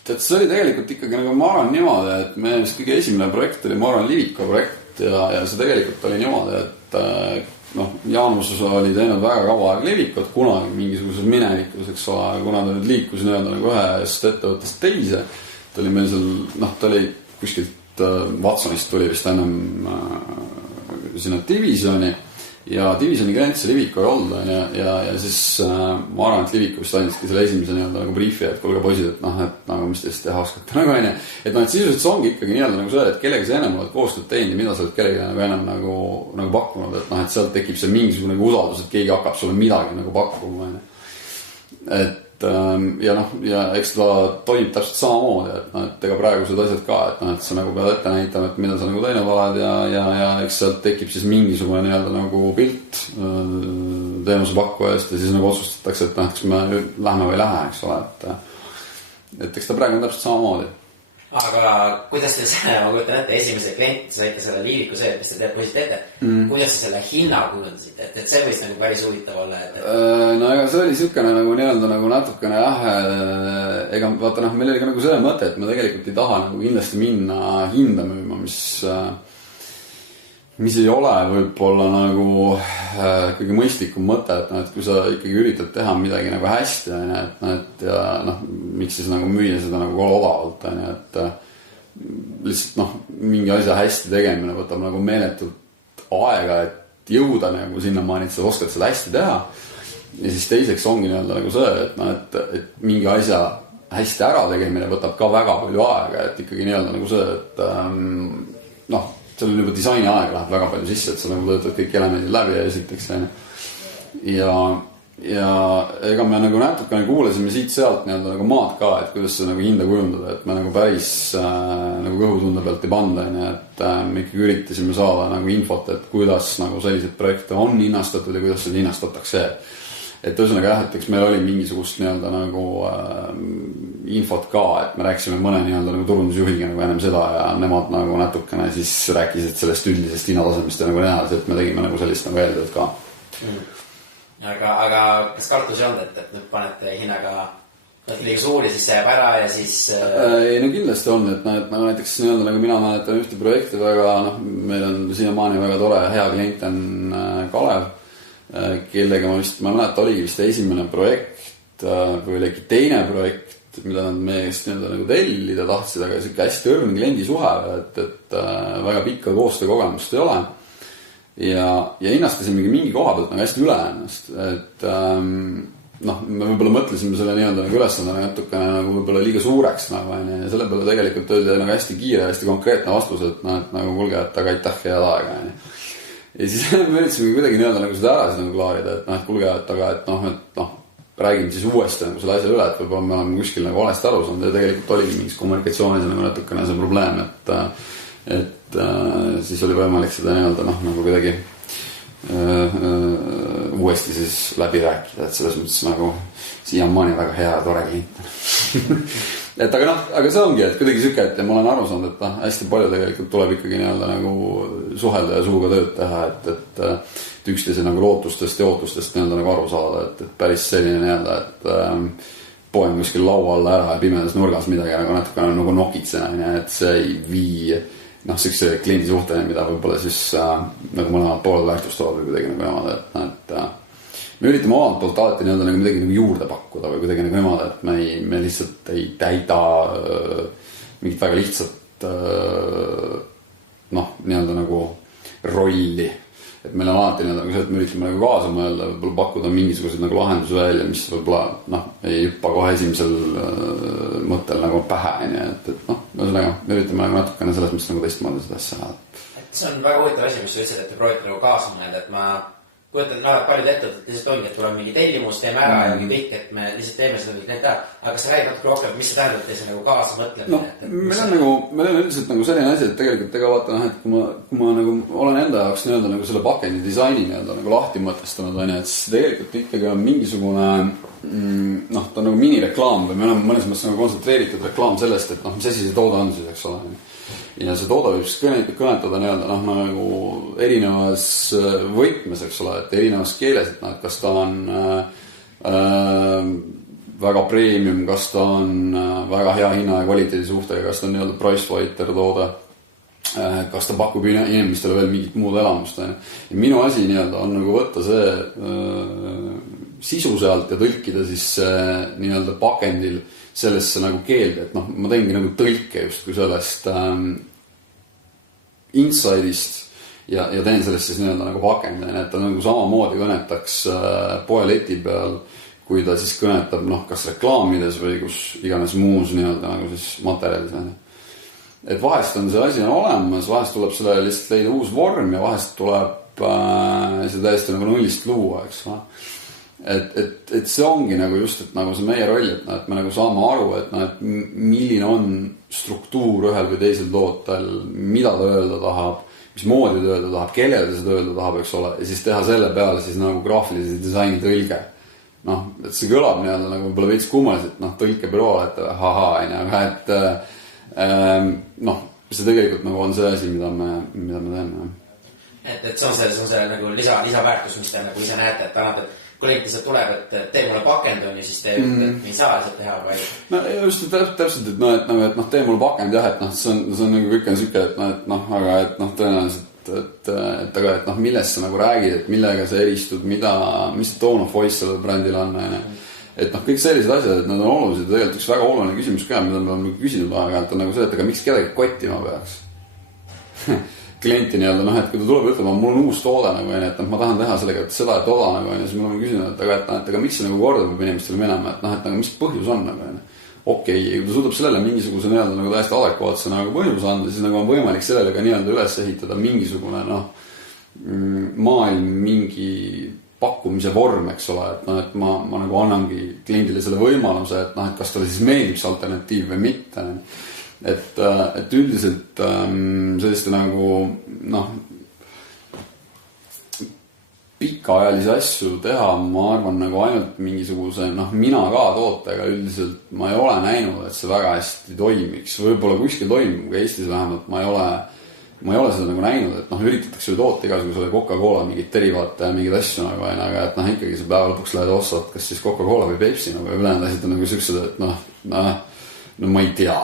Tead, see oli tegelikult ikkagi nagu ma arvan niimoodi, et meie kõige esimene projekt oli, ma arvan, Liviko projekt ja see tegelikult oli niimoodi, et noh, Jaanus oli teinud väga kaua aeg Livikot kunagi mingisuguses minevikus, eks ole, kuna ta nüüd liikus nii-öelda nagu ühest ettevõttest teise, ta oli meil seal, noh, ta oli kuskilt Watsonist tuli vist ennem sinna Divisioni ja Divisioni klient see Liviko ei olnud ja siis ma arvan, et Liviko vist andski selle esimese nii-öelda nagu briefi, et kuulge poisid, et noh, et nagu mis te siis teha oskate nagu aine. Et noh, et sisuliselt see ongi ikkagi nii-öelda nagu see, et kellega sa ennem oled koostööd teinud ja mida sa oled kellega nagu ennem nagu pakkunud, et noh, et sealt tekib see mingisugune usaldus, et keegi hakkab sulle midagi nagu pakkuma. Et ja noh, ja eks ta toimib täpselt samamoodi, et noh, et ega praegused asjad ka, et noh, et sa nagu pead ette näitama, et mida sa nagu teinud oled ja eks sealt tekib siis mingisugune nii-öelda nagu pilt teenuse pakkujast ja siis nagu otsustatakse, et noh, eks me lähme või lähe, eks ole, et eks ta praegu on täpselt samamoodi. Aga kuidas teil see, ma kujutan ette, esimese klient saite selle Liiviku see, mis te teed poisid ette, kuidas te selle hinna kujundasite, et see võis nagu päris huvitav olla, et... No ega see oli siukene nagu nii-öelda nagu natukene jah, ega vaata noh, meil oli ka nagu selle mõte, et me tegelikult ei taha nagu kindlasti minna hinda müüma, mis ei ole võib-olla nagu kõige mõistlikum mõte, et noh, et kui sa ikkagi üritad teha midagi nagu hästi, et ja noh, miks siis nagu müüa seda nagu odavalt, et lihtsalt noh, mingi asja hästi tegemine võtab nagu meeletult aega, et jõuda nagu sinnamaani, et sa oskad seda hästi teha. Ja siis teiseks ongi nii-öelda nagu see, et noh, et mingi asja hästi ära tegemine võtab ka väga palju aega, et ikkagi nii-öelda nagu see, et noh, seal on juba disaini aeg läheb väga palju sisse, et sa nagu töötad kõik elemendid läbi ja esiteks ja ega me nagu natukene kuulasime siit-sealt nii-öelda nagu maad ka, et kuidas see nagu hinda kujundada, et me nagu päris nagu kõhutunde pealt ei panda, et me ikkagi üritasime saada nagu infot, et kuidas nagu sellised projekte on hinnastatud ja kuidas seda hinnastatakse. Et ühesõnaga jah, et eks meil oli mingisugust nii-öelda nagu infot ka, et me rääkisime mõne nii-öelda nagu turundusjuhiga nagu ennem seda ja nemad nagu natukene siis rääkisid sellest üldisest hinnatasemest ja nagu näha, et me tegime nagu sellist nagu eeldavad ka. Aga kas kartus ei olnud, et nüüd panete hinnaga liiga suur ja siis see jääb ära ja siis... Ei, no kindlasti on, et nagu näiteks nii-öelda nagu mina mäletan ühte projekti väga, noh, meil on siiamaani väga tore hea klient on Kalev, kellega ma mäleta oligi vist esimene projekt või oligi teine projekt, mida nad meie eest nagu tellida tahtsid, aga siuke hästi õrn kliendi suhe, et väga pikka koostöökogemust ei ole ja hinnastasimegi mingi koha pealt nagu hästi üle ennast, et noh, me võib-olla mõtlesime selle nii-öelda nagu ülesande natukene nagu võib-olla liiga suureks nagu, ja selle peale tegelikult öeldi nagu hästi kiire, hästi konkreetne vastus, et noh, et nagu kuulge, et aga aitäh head aega, ja siis me üritasime kuidagi nii-öelda nagu seda ära siis nagu klaarida, et noh, et kuulge, et noh, räägime siis uuesti nagu selle asja üle, et võib-olla me oleme kuskil nagu valesti aru saanud ja tegelikult oligi mingis kommunikatsioonis nagu natukene see probleem, et siis oli võimalik seda nii-öelda noh, nagu kuidagi uuesti siis läbi rääkida, et selles mõttes nagu siiamaani väga hea ja tore klient. et aga see ongi, et kuidagi siuke, et ma olen aru saanud, et hästi palju tegelikult tuleb ikkagi nii-öelda nagu suhelda ja suuga tööd teha, et üksteise nagu lootustest ja ootustest nii-öelda nagu aru saada, et päris selline nii-öelda, et poen kuskil laua alla ära ja pimedas nurgas midagi nagu natuke nagu nokitsena, et see ei vii siukse kliendi suhteni, mida võib-olla siis nagu mõlemad pooled väärtustavad või kuidagi nagu emada, et me üritame omalt poolt alati nii-öelda nagu midagi nagu juurde pakkuda või kuidagi nagu emada, et me lihtsalt ei täida mingit väga lihtsat nii-öelda nagu rolli. Et meil on alati nii-öelda nagu see, et me üritame nagu kaasa mõelda, võib-olla pakkuda mingisuguseid nagu lahendusi välja, mis võib-olla ei hüppa kohe esimesel mõttel nagu pähe, et ühesõnaga me üritame nagu natukene selles mõttes nagu teistmoodi seda asja. See on väga huvitav asi, mis sa ütlesid, et te proovite nagu kaasa mõelda, et ma kujutan, et paljud ettevõtted lihtsalt ongi, et tuleb mingi tellimus, teeme ära ja kõik, et me lihtsalt teeme seda mingi teha. Aga kas sa räägid natuke rohkem, mis see tähendab, et te see nagu kaasa mõtlemine? Meil on üldiselt nagu selline asi, et tegelikult ega vaata, et kui ma nagu olen enda jaoks nii-öelda nagu selle pakendi disaini nii-öelda nagu lahti mõtestanud, et siis tegelikult ikkagi on mingisugune ta on nagu minireklaam või me oleme mõnes mõttes nagu kontsentreeritud reklaam sellest, et mis asi see toode on siis, eks ole. Ja see toode võib siis kõnetada nii-öelda nagu erinevas võtmes, eks ole, et erinevas keeles, et kas ta on väga premium, kas ta on väga hea hinna ja kvaliteedi suhtega, kas ta on nii-öelda price fighter toode, kas ta pakub inimestele veel mingit muud elamust. Ja minu asi nii-öelda on nagu võtta see sisu sealt ja tõlkida siis nii-öelda pakendil sellesse nagu keelde, et ma teengi nagu tõlke justkui sellest inside'ist ja teen sellest siis nii-öelda nagu pakendi, et ta nagu samamoodi kõnetaks poeleti peal, kui ta siis kõnetab kas reklaamides või kus iganes muus nii-öelda nagu siis materjalis. Et vahest on see asi on olemas, vahest tuleb selle lihtsalt leida uus vorm ja vahest tuleb see täiesti nagu nullist luua, eks va? Et see ongi nagu just, et nagu see meie roll, et me nagu saame aru, et milline on struktuur ühel või teisel tootel, mida ta öelda tahab, mis moodi ta öelda tahab, kellele ta seda öelda tahab, eks ole, ja siis teha selle peale siis nagu graafilise disaini tõlge. Et see kõlab nii-öelda nagu võib-olla veits kummaliselt, tõlkebüroo, et aga see tegelikult nagu on see asi, mida me teeme. Et see on see nagu lisaväärtus, mis te nagu ise näete, et annab, et klient lihtsalt tuleb, et tee mulle pakend on ja siis te ütlete, et me ei saa lihtsalt teha, vaid... No just täpselt, et tee mulle pakend jah, et see on nagu kõik on süke, aga tõenäoliselt, et millest sa nagu räägid, et millega sa eristud, mis tone of voice sellel brändil on, et kõik sellised asjad, et need on olulised ja tegelikult üks väga oluline küsimus ka, mida me oleme küsinud aeg-ajalt on nagu see, et aga miks kedagi kottima peaks? Klienti nii-öelda, et kui ta tuleb ütlema, mul on uus toode nagu, et ma tahan teha sellega seda ja toda nagu, ja siis me oleme küsinud, et aga miks see nagu korda peab inimestele minema, et mis põhjus on nagu, okei, kui ta suudab sellele mingisuguse nii-öelda nagu täiesti adekvaatse nagu põhjus anda, siis nagu on võimalik sellele ka nii-öelda üles ehitada mingisugune maailm, mingi pakkumise vorm, eks ole, et ma nagu annangi kliendile selle võimaluse, et kas talle siis meeldib see alternatiiv või mitte. Et üldiselt selliste nagu pikaajalisi asju teha, ma arvan nagu ainult mingisuguse mina ka tootega üldiselt ma ei ole näinud, et see väga hästi toimiks, võib-olla kuskil toimib, aga Eestis vähemalt ma ei ole seda nagu näinud, et üritatakse ju toota igasuguse Coca-Cola mingit derivaate ja mingeid asju nagu aga et ikkagi see päeva lõpuks lähed ossa, kas siis Coca-Cola või Pepsi nagu ja ülejäänud asjad on nagu siuksed, et ma ei tea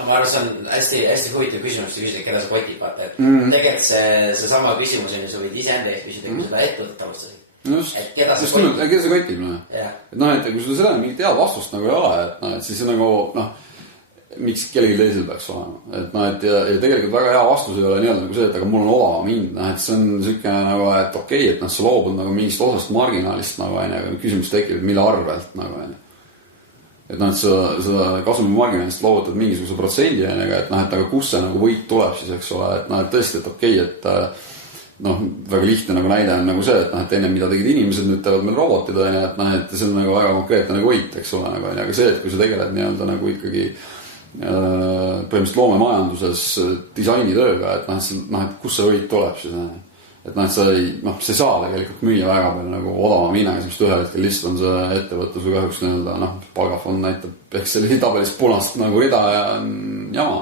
ma arvan, see on hästi huvitav küsimus, küsida, keda sa kotid, vaata, et tegelikult see sama küsimus on ju, sa võid ise enda eest küsida, kui seda ettevõtet alustasid. Just, keda sa kotid, et kui sul sellele mingit head vastust nagu ei ole, et siis nagu, miks kellegi teisel peaks olema, et ja tegelikult väga hea vastus ei ole nii-öelda nagu see, et aga mul on odavam hind, et see on siukene nagu, et okei, et sa loobud nagu mingist osast marginaalist nagu, aga küsimus tekib, mille arvelt nagu, et seda kasumi marginaalist loovutad mingisuguse protsendi, et aga kus see nagu võit tuleb siis, eks ole, et tõesti, et okei, et väga lihtne nagu näide on nagu see, et enne mida tegid inimesed, nüüd teevad meil robotid, et see on nagu väga konkreetne nagu võit, eks ole, aga see, et kui sa tegeled nii-öelda nagu ikkagi põhimõtteliselt loomemajanduses disainitööga, et kus see võit tuleb siis, et noh, et sa ei saa tegelikult müüa väga palju nagu odavama hinnaga, sest ühel hetkel lihtsalt on see ettevõtlus või kahjuks nii-öelda palgafond näitab, eks see oli tabelis punast nagu rida ja jama.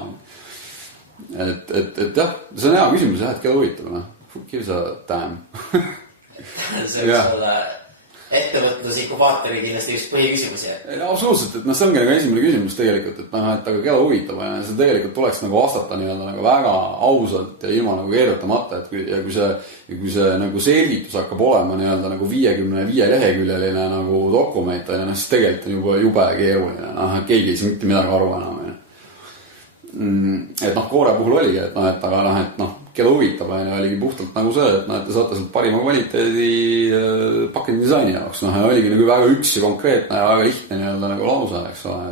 Et jah, see on hea küsimus jah, et keda huvitab, fuck you sa damn. See võiks olla ettevõtlusinkubaatori kindlasti üks põhiküsimusi. Absoluutselt, et see ongi nagu esimene küsimus tegelikult, et aga keda huvitab ja see tegelikult tuleks nagu vastata nii-öelda nagu väga ausalt ja ilma nagu keerutamata, et kui see nagu selgitus hakkab olema nii-öelda nagu 55 leheküljeline nagu dokument, siis tegelikult on juba jube keeruline, keegi ei saa mitte midagi aru enam. Et Koore puhul oligi, et keda huvitab, oligi puhtalt nagu see, et te saate sealt parima kvaliteedi pakendi disaini jaoks, oligi nagu väga üks ja konkreetne ja väga lihtne nii-öelda nagu lause, eks ole,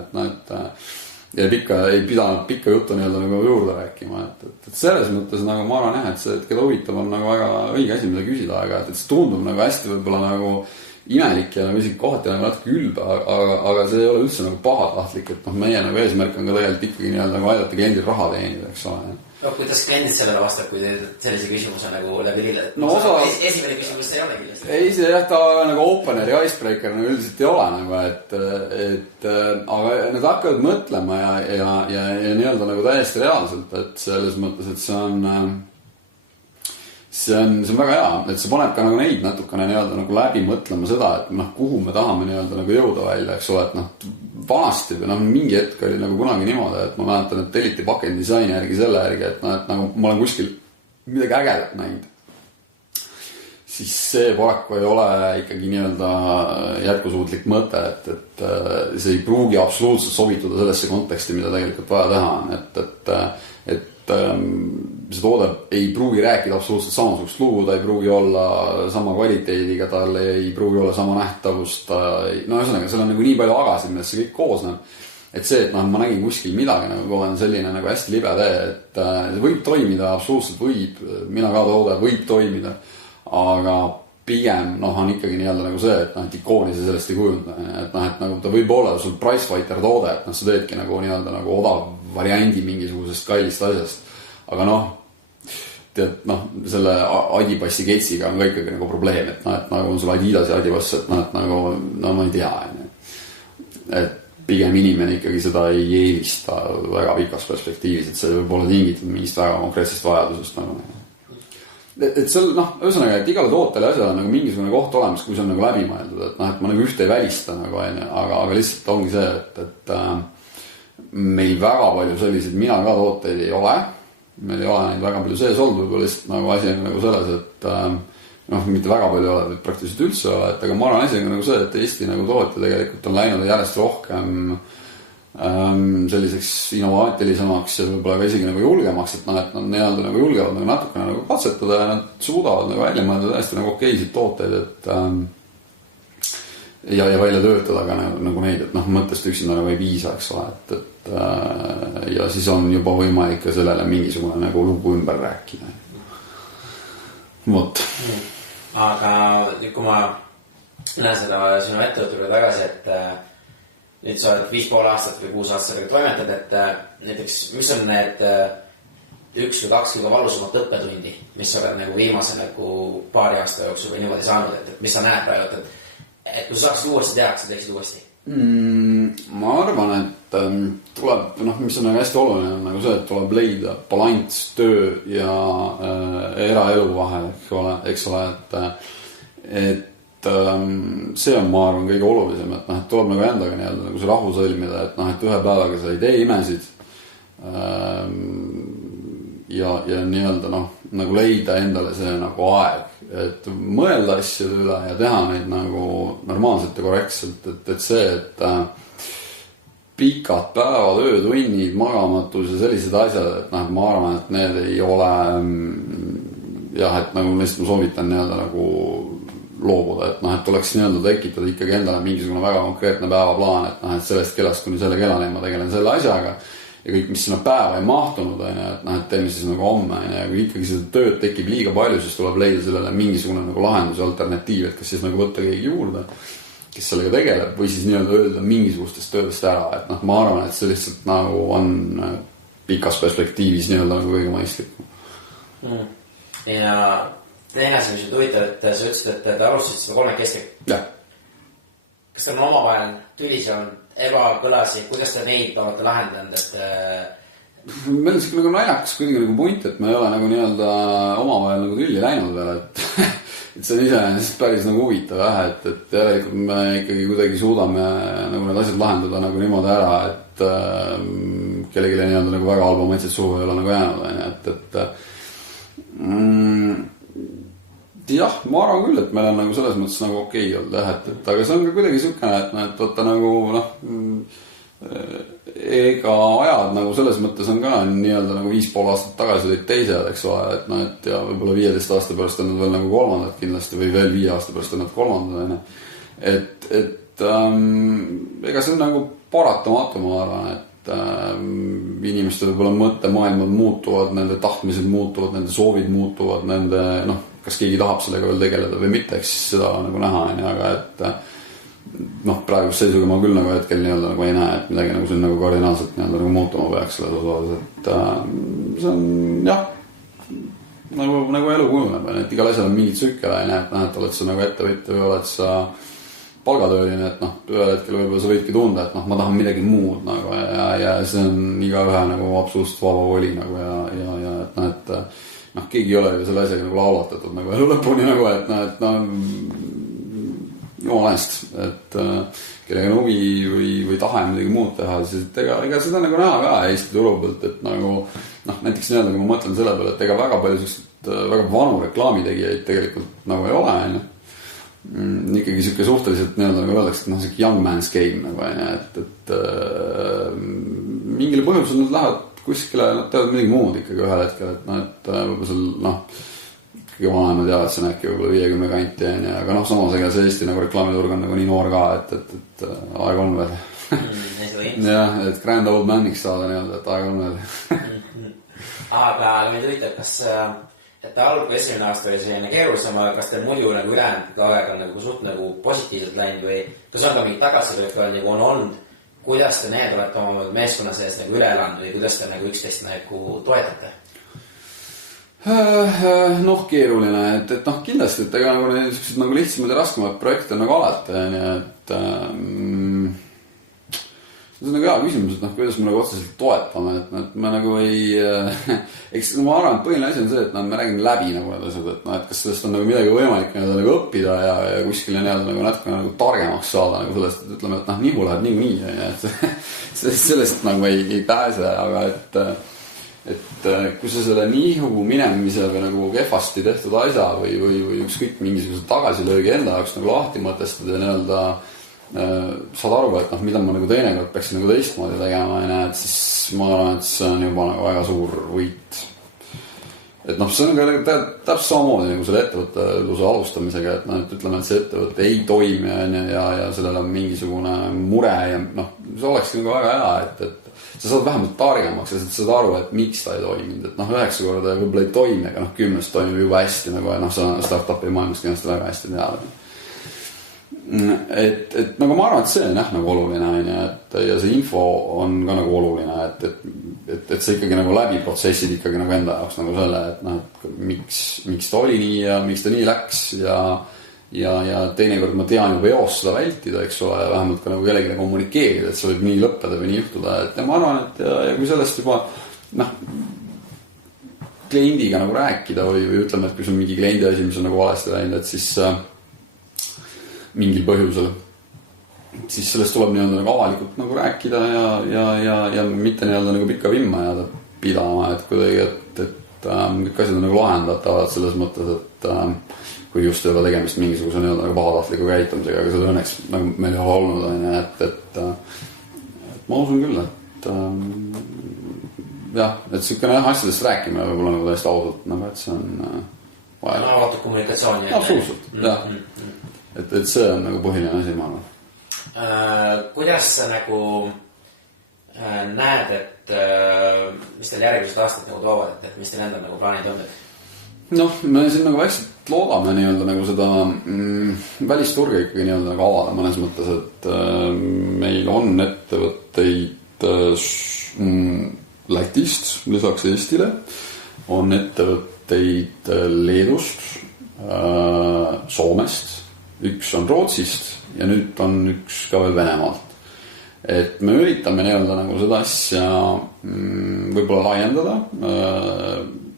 ja ei pidanud pikka juttu nii-öelda nagu juurde rääkima, et selles mõttes nagu ma arvan jah, et see, et keda huvitab on nagu väga õige asi, mida küsida, aga et see tundub nagu hästi võib-olla nagu imelik ja nagu isegi kohati nagu natuke ülbe, aga see ei ole üldse nagu pahatahtlik, et meie nagu eesmärk on ka tegelikult ikkagi nii-öelda nagu aidata kliendil raha teenida, eks ole. Kuidas kliendid sellele vastab, kui sellise küsimuse nagu läbi lille? Esimene küsimus ei ole kindlasti. Ei, see jah, ta nagu opener ja icebreaker nagu üldiselt ei ole nagu, aga nad hakkavad mõtlema ja nii-öelda nagu täiesti reaalselt, et selles mõttes, et see on väga hea, et see paneb ka nagu neid natukene nii-öelda nagu läbi mõtlema seda, et kuhu me tahame nii-öelda nagu jõuda välja, eks ole, et vanasti või mingi hetk oli nagu kunagi niimoodi, et ma mäletan, et telliti pakendi disaini järgi selle järgi, et nagu ma olen kuskil midagi ägedat näinud. Siis see paraku ei ole ikkagi nii-öelda jätkusuutlik mõte, et see ei pruugi absoluutselt sobituda sellesse konteksti, mida tegelikult vaja teha on, et see toode ei pruugi rääkida absoluutselt samasugust lugu, ta ei pruugi olla sama kvaliteediga, tal ei pruugi olla sama nähtavust, ühesõnaga, seal on nagu nii palju agasid, millest see kõik koosneb. Et see, et ma nägin kuskil midagi nagu on selline nagu hästi libe tee, et see võib toimida, absoluutselt võib, mina ka toode võib toimida, aga pigem on ikkagi nii-öelda nagu see, et ikooni see sellest ei kujunda, et nagu ta võib olla sul price fighter toode, et sa teedki nagu nii-öelda nagu odav variandi mingisugusest kallist asjast, aga tead, selle Adibassi ketsiga on ka ikkagi nagu probleem, et nagu on sul Adidas ja Adibass, et nagu, ma ei tea, et pigem inimene ikkagi seda ei eelista väga pikas perspektiivis, et see võib olla tingitud mingist väga konkreetsest vajadusest nagu. Et seal, ühesõnaga, et igale tootele asjale on nagu mingisugune koht olemas, kui see on nagu läbimõeldud, et ma nagu ühte ei välista nagu, aga lihtsalt ongi see, et meil väga palju selliseid mina ka tooteid ei ole, meil ei ole neid väga palju sees olnud, võib-olla lihtsalt nagu asi on nagu selles, et mitte väga palju ei ole, praktiliselt üldse ei ole, et aga ma arvan asi on nagu see, et Eesti nagu tootja tegelikult on läinud järjest rohkem selliseks innovaatilisemaks ja võib-olla ka isegi nagu julgemaks, et nad nii-öelda nagu julgevad nagu natukene nagu katsetada ja nad suudavad nagu välja mõelda täiesti nagu okeisid tooteid, et ja välja töötada ka nagu neid, et mõttest üksinda nagu ei piisa, eks ole, et ja siis on juba võimalik ka sellele mingisugune nagu lugu ümber rääkida. Vot. Aga kui ma lähen seda sinu ettevõttele tagasi, et nüüd sa oled 5,5 aastat või 6 aastat sellega toimetad, et näiteks mis on need 1 või 2 kõige valusamat õppetundi, mis sa oled nagu viimase nagu paari aasta jooksul või niimoodi saanud, et mis sa näed praegu, et kui sa saaksid uuesti teha, sa teeksid uuesti? Ma arvan, et tuleb, mis on nagu hästi oluline, on nagu see, et tuleb leida balanss töö ja eraelu vahel, eks ole, et see on, ma arvan, kõige olulisem, et tuleb nagu endaga nii-öelda nagu see rahu sõlmida, et ühe päevaga sa ei tee imesid ja nii-öelda nagu leida endale see nagu aeg, et mõelda asjade üle ja teha neid nagu normaalselt ja korrektselt, et see, et pikad päevad, öötunnid, magamatus ja sellised asjad, et ma arvan, et need ei ole jah, et nagu ma soovitan nii-öelda nagu loobuda, et tuleks nii-öelda tekitada ikkagi endale mingisugune väga konkreetne päevaplaan, et sellest kellast kuni selle kellani ma tegelen selle asjaga ja kõik, mis sinna päeva ei mahtunud, et teeme siis nagu homme, ja kui ikkagi seda tööd tekib liiga palju, siis tuleb leida sellele mingisugune nagu lahendus ja alternatiiv, et kas siis nagu võtta keegi juurde, kes sellega tegeleb, või siis nii-öelda öelda mingisugustest töödest ära, et ma arvan, et see lihtsalt nagu on pikas perspektiivis nii-öelda nagu kõige mõistlikum. Ja teine asi, mis on huvitav, et sa ütlesid, et te alustasid seda 3 keskelt. Jah. Kas teil on omavahel tülisi on ebakõlasi, kuidas te neid olete lahendanud, et meil on siuke nagu naljakas kuidagi nagu punt, et me ei ole nagu nii-öelda omavahel nagu tülli läinud veel, et et see on iseenesest päris nagu huvitav jah, et järelikult me ikkagi kuidagi suudame nagu need asjad lahendada nagu niimoodi ära, et kellelegi nii-öelda nagu väga halba mõtset suhu ei ole nagu jäänud, jah, ma arvan küll, et meil on nagu selles mõttes nagu okei olnud jah, et aga see on ka kuidagi siukene, et võtta nagu ega ajad nagu selles mõttes on ka nii-öelda nagu 5,5 aastat tagasi olid teised, eks ole, et et ja võib-olla 15 aasta pärast on nad veel nagu kolmandad kindlasti või veel 5 aasta pärast on nad kolmandad, et ega see on nagu paratamatu, ma arvan, et inimestel võib-olla mõttemaailmad muutuvad, nende tahtmised muutuvad, nende soovid muutuvad, nende kas keegi tahab sellega veel tegeleda või mitte, eks seda nagu näha, aga et praegust seisuga ma küll nagu hetkel nii-öelda nagu ei näe, et midagi nagu siin nagu kardinaalselt nii-öelda nagu muutuma peaks selles osas, et see on jah, nagu elu kujuneb, et igal asjal on mingid tsükkel, et oled sa nagu ettevõtja või oled sa palgatööline, et ühel hetkel võib-olla sa võidki tunda, et ma tahan midagi muud nagu ja see on igaühe nagu absoluutselt vaba voli nagu ja et keegi ei ole ju selle asjaga nagu laulatatud nagu elu lõpuni nagu, et jumala eest, et kellega on huvi või tahe midagi muud teha, siis ega seda nagu näha ka Eesti turu pealt, et nagu näiteks nii-öelda, kui ma mõtlen selle peale, et ega väga palju sellised väga vanu reklaamitegijaid tegelikult nagu ei ole, ikkagi siuke suhteliselt nii-öelda nagu öeldakse, et siuke young man's game nagu, et mingil põhjusel nad lähevad kuskile, nad teevad midagi muud ikkagi ühel hetkel, et võib-olla seal kõige vanemad jäävad siin äkki võib-olla 50 kanti, aga samas ega see Eesti nagu reklaamiturg on nagu nii noor ka, et aeg on veel. jah, et grand old maniks saada nii-öelda, et aeg on veel. aga mind huvitav, kas et algu esimene aasta oli selline keerulisem, aga kas teil muidu nagu ülejäänud aeg on nagu suht nagu positiivselt läinud või kas on ka mingid tagasitulek nagu on olnud? Kuidas te need olete oma meeskonna sees nagu üle elanud või kuidas te nagu üksteist nagu toetate? Keeruline, et kindlasti, et ega nagu niisugused nagu lihtsamad ja raskemad projekte on nagu alati, et see on nagu hea küsimus, et kuidas me nagu otseselt toetame, et me nagu ei eks ma arvan, et põhiline asi on see, et me räägime läbi nagu need asjad, et kas sellest on nagu midagi võimalik nagu õppida ja kuskile nagu natuke nagu targemaks saada nagu sellest, et ütleme, et nihu läheb niikuinii, et sellest nagu ei pääse, aga et kui sa selle nihu minemise või nagu kehvasti tehtud asja või ükskõik mingisuguse tagasilöögi enda jaoks nagu lahti mõtestad ja nii-öelda saad aru, et mida ma nagu teinekord peaks nagu teistmoodi tegema, et siis ma arvan, et see on juba nagu väga suur võit. Et see on ka täpselt samamoodi nagu selle ettevõtte alustamisega, et ütleme, et see ettevõte ei toimi ja sellel on mingisugune mure ja see oleks nagu väga hea, et sa saad vähemalt targemaks ja saad aru, et miks ta ei toiminud, et 9 korda võib-olla ei toimi, aga 10 toimib juba hästi nagu sa startupi maailmast kindlasti väga hästi teada. Et nagu ma arvan, et see on nagu oluline, ja see info on ka nagu oluline, et see ikkagi nagu läbi protsessid ikkagi nagu enda jaoks nagu selle, et miks ta oli nii ja miks ta nii läks ja teinekord ma tean juba eos seda vältida, eks ole, ja vähemalt ka nagu kellegile kommunikeerida, et see võib nii lõppeda või nii juhtuda, et ja ma arvan, et ja kui sellest juba kliendiga nagu rääkida või ütleme, et kui see on mingi kliendi asi, mis on nagu valesti läinud, et siis mingil põhjusel siis sellest tuleb nii-öelda nagu avalikult nagu rääkida ja mitte nii-öelda nagu pikka vimma jääda pidama, et kuidagi, et kõik asjad on nagu lahendatavad selles mõttes, et kui just ei ole tegemist mingisuguse nii-öelda nagu pahatahtliku käitumisega, aga seda õnneks nagu meil ei ole olnud, et ma usun küll, et jah, et siukene asjadest rääkimine võib-olla nagu täiesti ausalt, nagu et see on vaja. Avatud kommunikatsioon. Absoluutselt, jah. Et see on nagu põhiline asi, ma arvan. Kuidas sa nagu näed, et mis teil järgmised aastad nagu toovad, et mis teil endal nagu plaanid on? Me siin nagu väikselt loodame nii-öelda nagu seda välisturga ikkagi nii-öelda nagu avada mõnes mõttes, et meil on ettevõtteid Lätist lisaks Eestile, on ettevõtteid Leedust Soomest, üks on Rootsist ja nüüd on üks ka veel Venemaalt. Et me üritame nii-öelda nagu seda asja võib-olla laiendada.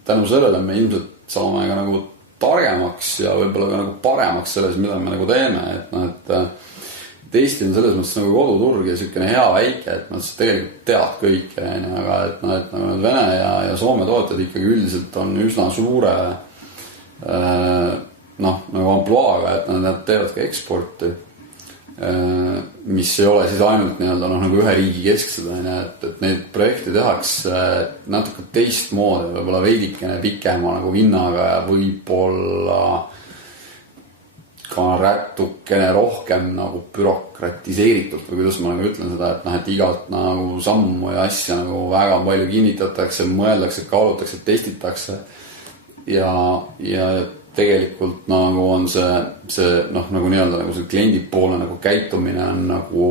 Tänu sellele me ilmselt saame ka nagu targemaks ja võib-olla ka nagu paremaks selles, mida me nagu teeme. Et Eesti on selles mõttes nagu koduturg ja selline hea väike, et nad tegelikult teavad kõike, aga et nagu need Vene ja Soome tootjad ikkagi üldiselt on üsna suure nagu ampluaaga, et nad teevad ka eksporti, mis ei ole siis ainult nii-öelda nagu ühe riigi kesksed, et neid projekte tehakse natuke teistmoodi, võib-olla veidikene pikema nagu hinnaga ja võib-olla ka rätukene rohkem nagu bürokratiseeritud või kuidas ma nagu ütlen seda, et igalt nagu sammu ja asja nagu väga palju kinnitatakse, mõeldakse, kaalutakse, testitakse ja tegelikult nagu on see nagu nii-öelda nagu see kliendipoolne nagu käitumine on nagu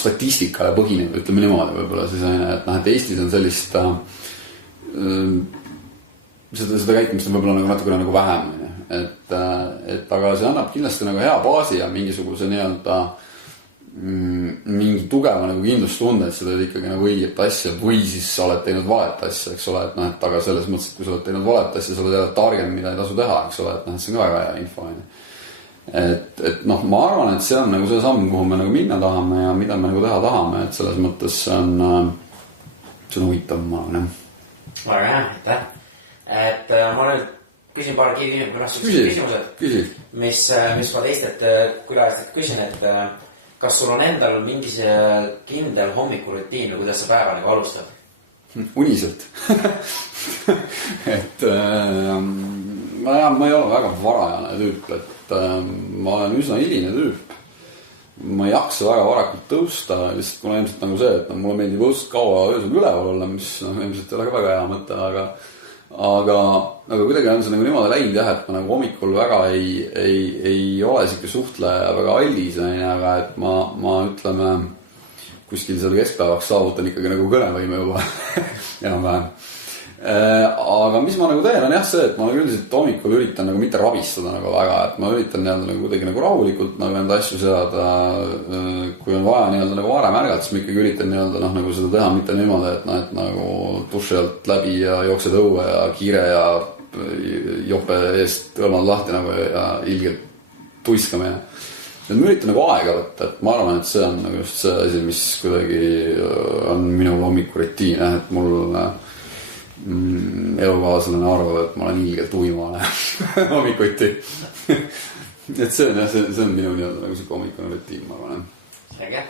statistikale põhinev, ütleme niimoodi võib-olla siis et Eestis on sellist seda käitumist on võib-olla nagu natukene nagu vähem, et aga see annab kindlasti nagu hea baasi ja mingisuguse nii-öelda mingi tugeva nagu kindlustunde, et sa teed ikkagi nagu õiget asja või siis sa oled teinud valet asja, eks ole, et aga selles mõttes, et kui sa oled teinud valet asja, sa oled jälle targem, mida ei tasu teha, eks ole, et see on ka väga hea info, et ma arvan, et see on nagu see samm, kuhu me nagu minna tahame ja mida me nagu teha tahame, et selles mõttes see on huvitav, ma arvan, jah. Väga hea, aitäh. Et ma nüüd küsin paar küsimused, mis ma teistelt külalistelt küsin, et kas sul on endal mingi kindel hommikurutiin või kuidas sa päeva nagu alustad? Uniselt. et ma ei ole väga varajane tüüp, et ma olen üsna hiline tüüp. Ma ei jaksa väga varakult tõusta, lihtsalt kuna ilmselt nagu see, et mulle meeldib õudselt kaua öösel üleval olla, mis ilmselt ei ole ka väga hea mõte, aga kuidagi on see nagu niimoodi läinud jah, et ma nagu hommikul väga ei ole siuke suhtleja väga aldis, aga et ma ütleme kuskil seal keskpäevaks saavutan ikkagi nagu kõnevõime juba enam-vähem. Aga mis ma nagu teen on jah see, et ma üldiselt hommikul üritan nagu mitte rabistada nagu väga, et ma üritan nii-öelda nagu kuidagi nagu rahulikult nagu enda asju seada, kui on vaja nii-öelda nagu varem ärgata, siis ma ikkagi üritan nii-öelda nagu seda teha mitte niimoodi, et nagu duši alt läbi ja jooksed õue ja kiire ja jope eest õlmad lahti nagu ja ilgelt tuiskamine. Et ma üritan nagu aega võtta, et ma arvan, et see on nagu just see asi, mis kuidagi on minu hommikurutiin, et mul elukaaslane arvab, et ma olen ilgelt uimane hommikuti. et see on minu nii-öelda nagu siuke hommikune rutiin, ma arvan. Selge.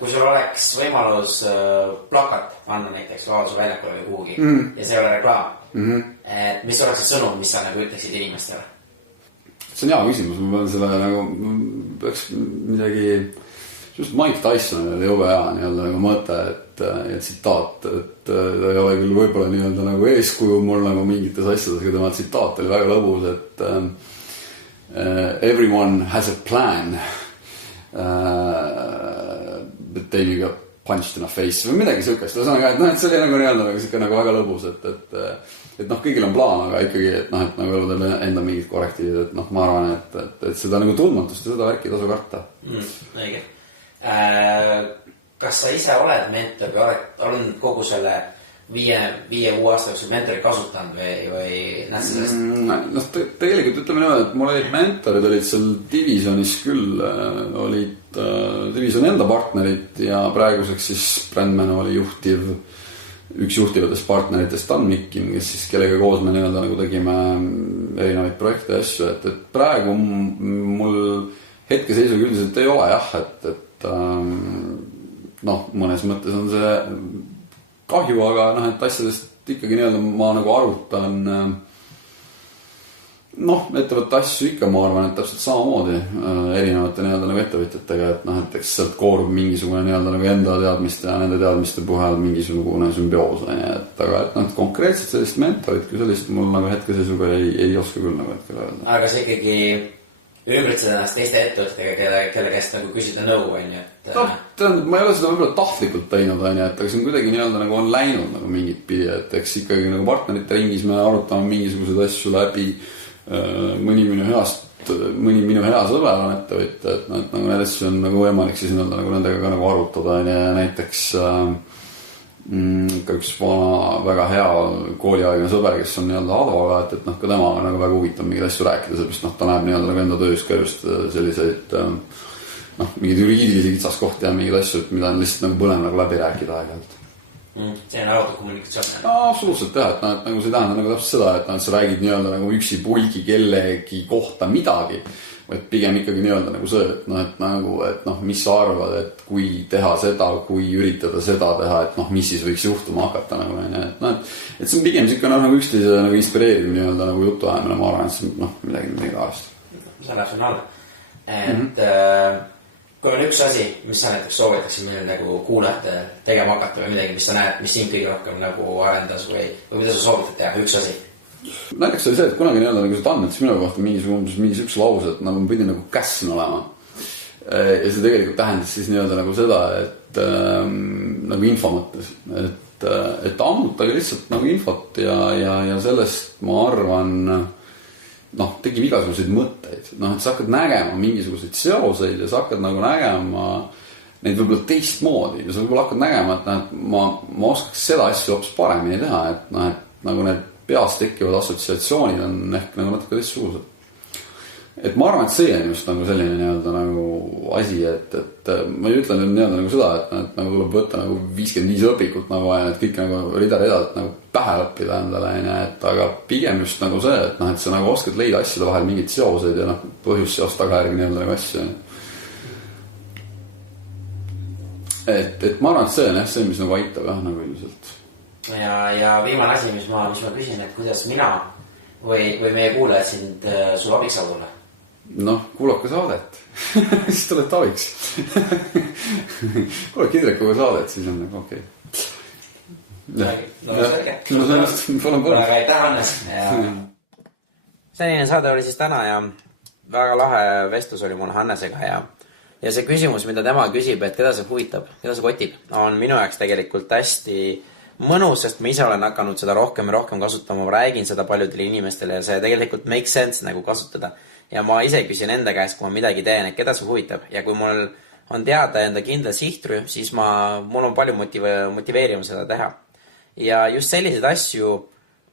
Kui sul oleks võimalus plakat panna näiteks Vabaduse väljakule või kuhugi ja see ei ole reklaam, et mis oleks see sõnum, mis sa nagu ütleksid inimestele? See on hea küsimus, ma pean selle nagu peaks midagi just Mike Tyson oli jube hea nii-öelda nagu mõte, et tsitaat, et ta ei ole küll võib-olla nii-öelda nagu eeskuju mul nagu mingites asjades, aga tema tsitaat oli väga lõbus, et everyone has a plan but then you got punched in a face või midagi siukest, ühesõnaga, et see oli nagu nii-öelda nagu siuke nagu väga lõbus, et kõigil on plaan, aga ikkagi, et nagu eludel enda mingid korrektiivid, et ma arvan, et seda nagu tundmatust ja seda värki tasu karta. Õige. Kas sa ise oled mentor või oled olnud kogu selle 5-6 aasta jooksul mentori kasutanud või näed sa sellest? Tegelikult ütleme niimoodi, et mul olid mentorid olid seal divisionis küll, olid divisjoni enda partnerid ja praeguseks siis Brandman oli üks juhtivatest partneritest Dan Mikkin, kellega koos me nii-öelda nagu tegime erinevaid projekte ja asju, et praegu mul hetkeseisuga üldiselt ei ole jah, et mõnes mõttes on see kahju, aga et asjadest ikkagi nii-öelda ma nagu arutan ettevõtte asju ikka, ma arvan, et täpselt samamoodi erinevate nii-öelda nagu ettevõtjatega, et eks sealt koorub mingisugune nii-öelda nagu enda teadmiste ja nende teadmiste põhjal mingisugune sümbioos, aga et konkreetselt sellist mentorit kui sellist mul nagu hetkeseisuga ei oska küll nagu hetkel öelda. Aga see ikkagi ümbritseda ennast teiste ettevõtetega, kelle käest nagu küsida nõu, on ju. Tähendab, ma ei ole seda võib-olla tahtlikult teinud, on ju, et aga see on kuidagi nii-öelda nagu on läinud nagu mingit pidi, et eks ikkagi nagu partnerite ringis me arutame mingisuguseid asju läbi, mõni minu hea sõber on ettevõtja, et nagu need asju on nagu võimalik siis nii-öelda nagu nendega ka nagu arutada, on ju, ja näiteks ka üks vana väga hea kooliaegne sõber, kes on nii-öelda advokaat, et ka tema on nagu väga huvitav mingeid asju rääkida, sellepärast ta näeb nii-öelda nagu enda töös ka just selliseid mingeid juriidilisi kitsaskohti ja mingeid asju, mida on lihtsalt nagu põnev nagu läbi rääkida aeg-ajalt. See on avatud kommunikatsioon. Absoluutselt jah, et nagu see ei tähenda nagu täpselt seda, et sa räägid nii-öelda nagu üksi pulgi kellegi kohta midagi, vaid pigem ikkagi nii-öelda nagu see, et mis sa arvad, et kui teha seda, kui üritada seda teha, et mis siis võiks juhtuma hakata nagu, et see on pigem siuke nagu üksteise nagu inspireeriv nii-öelda nagu jutuajamine, ma arvan, et see on midagi taolist. See läheb sinna alla. Et kui on üks asi, mis sa näiteks soovitaksid meil nagu kuulajate tegema hakata või midagi, mis sa näed, mis sind kõige rohkem nagu arendas või mida sa soovitad teha, üks asi? Näiteks oli see, et kunagi nii-öelda nagu sa andmetas minu kohta mingi üks lause, et nagu pidi nagu kässin olema. Ja see tegelikult tähendas siis nii-öelda nagu seda, et nagu info mõttes, et ammutage lihtsalt nagu infot ja sellest ma arvan tegib igasuguseid mõtteid, et sa hakkad nägema mingisuguseid seoseid ja sa hakkad nagu nägema neid võib-olla teistmoodi ja sa võib-olla hakkad nägema, et ma oskaks seda asju hoopis paremini teha, et nagu need peas tekkivad assotsiatsioonid on ehk nagu natuke teistsugused. Et ma arvan, et see on just nagu selline nii-öelda nagu asi, et ma ei ütle nüüd nii-öelda nagu seda, et nagu tuleb võtta nagu 55 õpikut nagu vaja, et kõik nagu rida-ridalt nagu pähe õppida endale, et aga pigem just nagu see, et sa nagu oskad leida asjade vahel mingid seoseid ja põhjusseost tagajärgi nii-öelda nagu asju. Et ma arvan, et see on jah see, mis nagu aitab jah nagu ilmselt. Ja viimane asi, mis ma küsin, et kuidas mina või meie kuulajad sind sul abiks saab olla? Kuulake saadet. Siis te olete abiks. Kuulake Indrekuga saadet, siis on nagu okei. Selge. Aitäh, Hannes. Selline saade oli siis täna ja väga lahe vestlus oli mul Hannesega ja see küsimus, mida tema küsib, et keda see huvitab, keda see kotib, on minu jaoks tegelikult hästi mõnus, sest ma ise olen hakanud seda rohkem ja rohkem kasutama, ma räägin seda paljudele inimestele ja see tegelikult makes sense nagu kasutada. Ja ma ise küsin enda käest, kui ma midagi teen, et keda see huvitab. Ja kui mul on teada enda kindla sihtrühm, siis mul on palju motiveerium seda teha. Ja just selliseid asju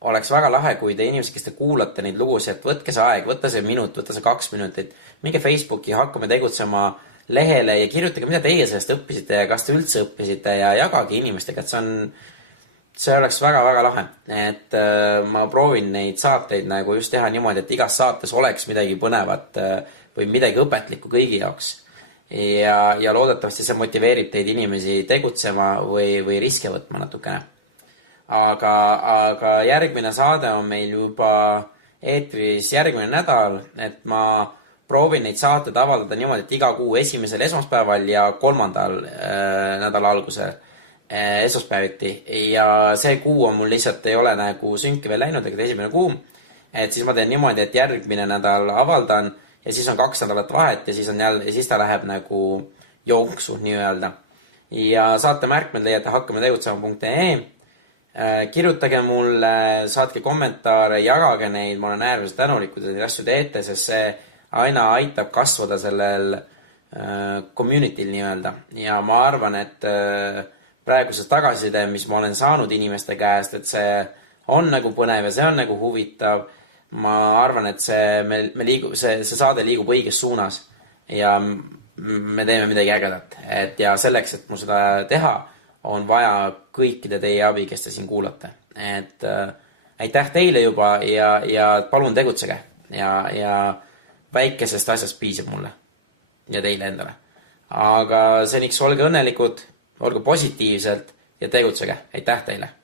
oleks väga lahe, kui te inimesed, kes te kuulate neid lugusid, et võtke see aeg, võtta see minut, võtta see 2 minutit, minge Facebooki, hakkame tegutsema lehele ja kirjutage, mida teie sellest õppisite ja kas te üldse õppisite ja jagage inimestega, et see oleks väga-väga lahe, et ma proovin neid saateid nagu just teha niimoodi, et igas saates oleks midagi põnevat või midagi õpetlikku kõigi jaoks. Ja loodetavasti see motiveerib teid inimesi tegutsema või riske võtma natukene. Aga järgmine saade on meil juba eetris järgmine nädal, et ma proovin neid saateid avaldada niimoodi, et iga kuu 1. esmaspäeval ja 3. nädala algusel esmaspäeviti ja see kuu on mul lihtsalt ei ole nagu sünki veel läinud, ega 1. kuu, et siis ma teen niimoodi, et järgmine nädal avaldan ja siis on 2 nädalat vahet ja siis ta läheb nagu jonksu nii-öelda. Ja saate märkmed leiate hakkametegutsema.ee, kirjutage mulle, saatke kommentaare, jagage neid, ma olen äärmiselt tänulik, kui te neid asju teete, sest see aina aitab kasvada sellel community'l nii-öelda ja ma arvan, et praegusest tagasiside, mis ma olen saanud inimeste käest, et see on nagu põnev ja see on nagu huvitav. Ma arvan, et see saade liigub õiges suunas ja me teeme midagi ägedat. Ja selleks, et mu seda teha, on vaja kõikide teie abi, kes te siin kuulate. Et aitäh teile juba ja palun tegutsege ja väikesest asjast piisab mulle ja teile endale. Aga seniks olge õnnelikud, olge positiivselt ja tegutsege. Aitäh teile!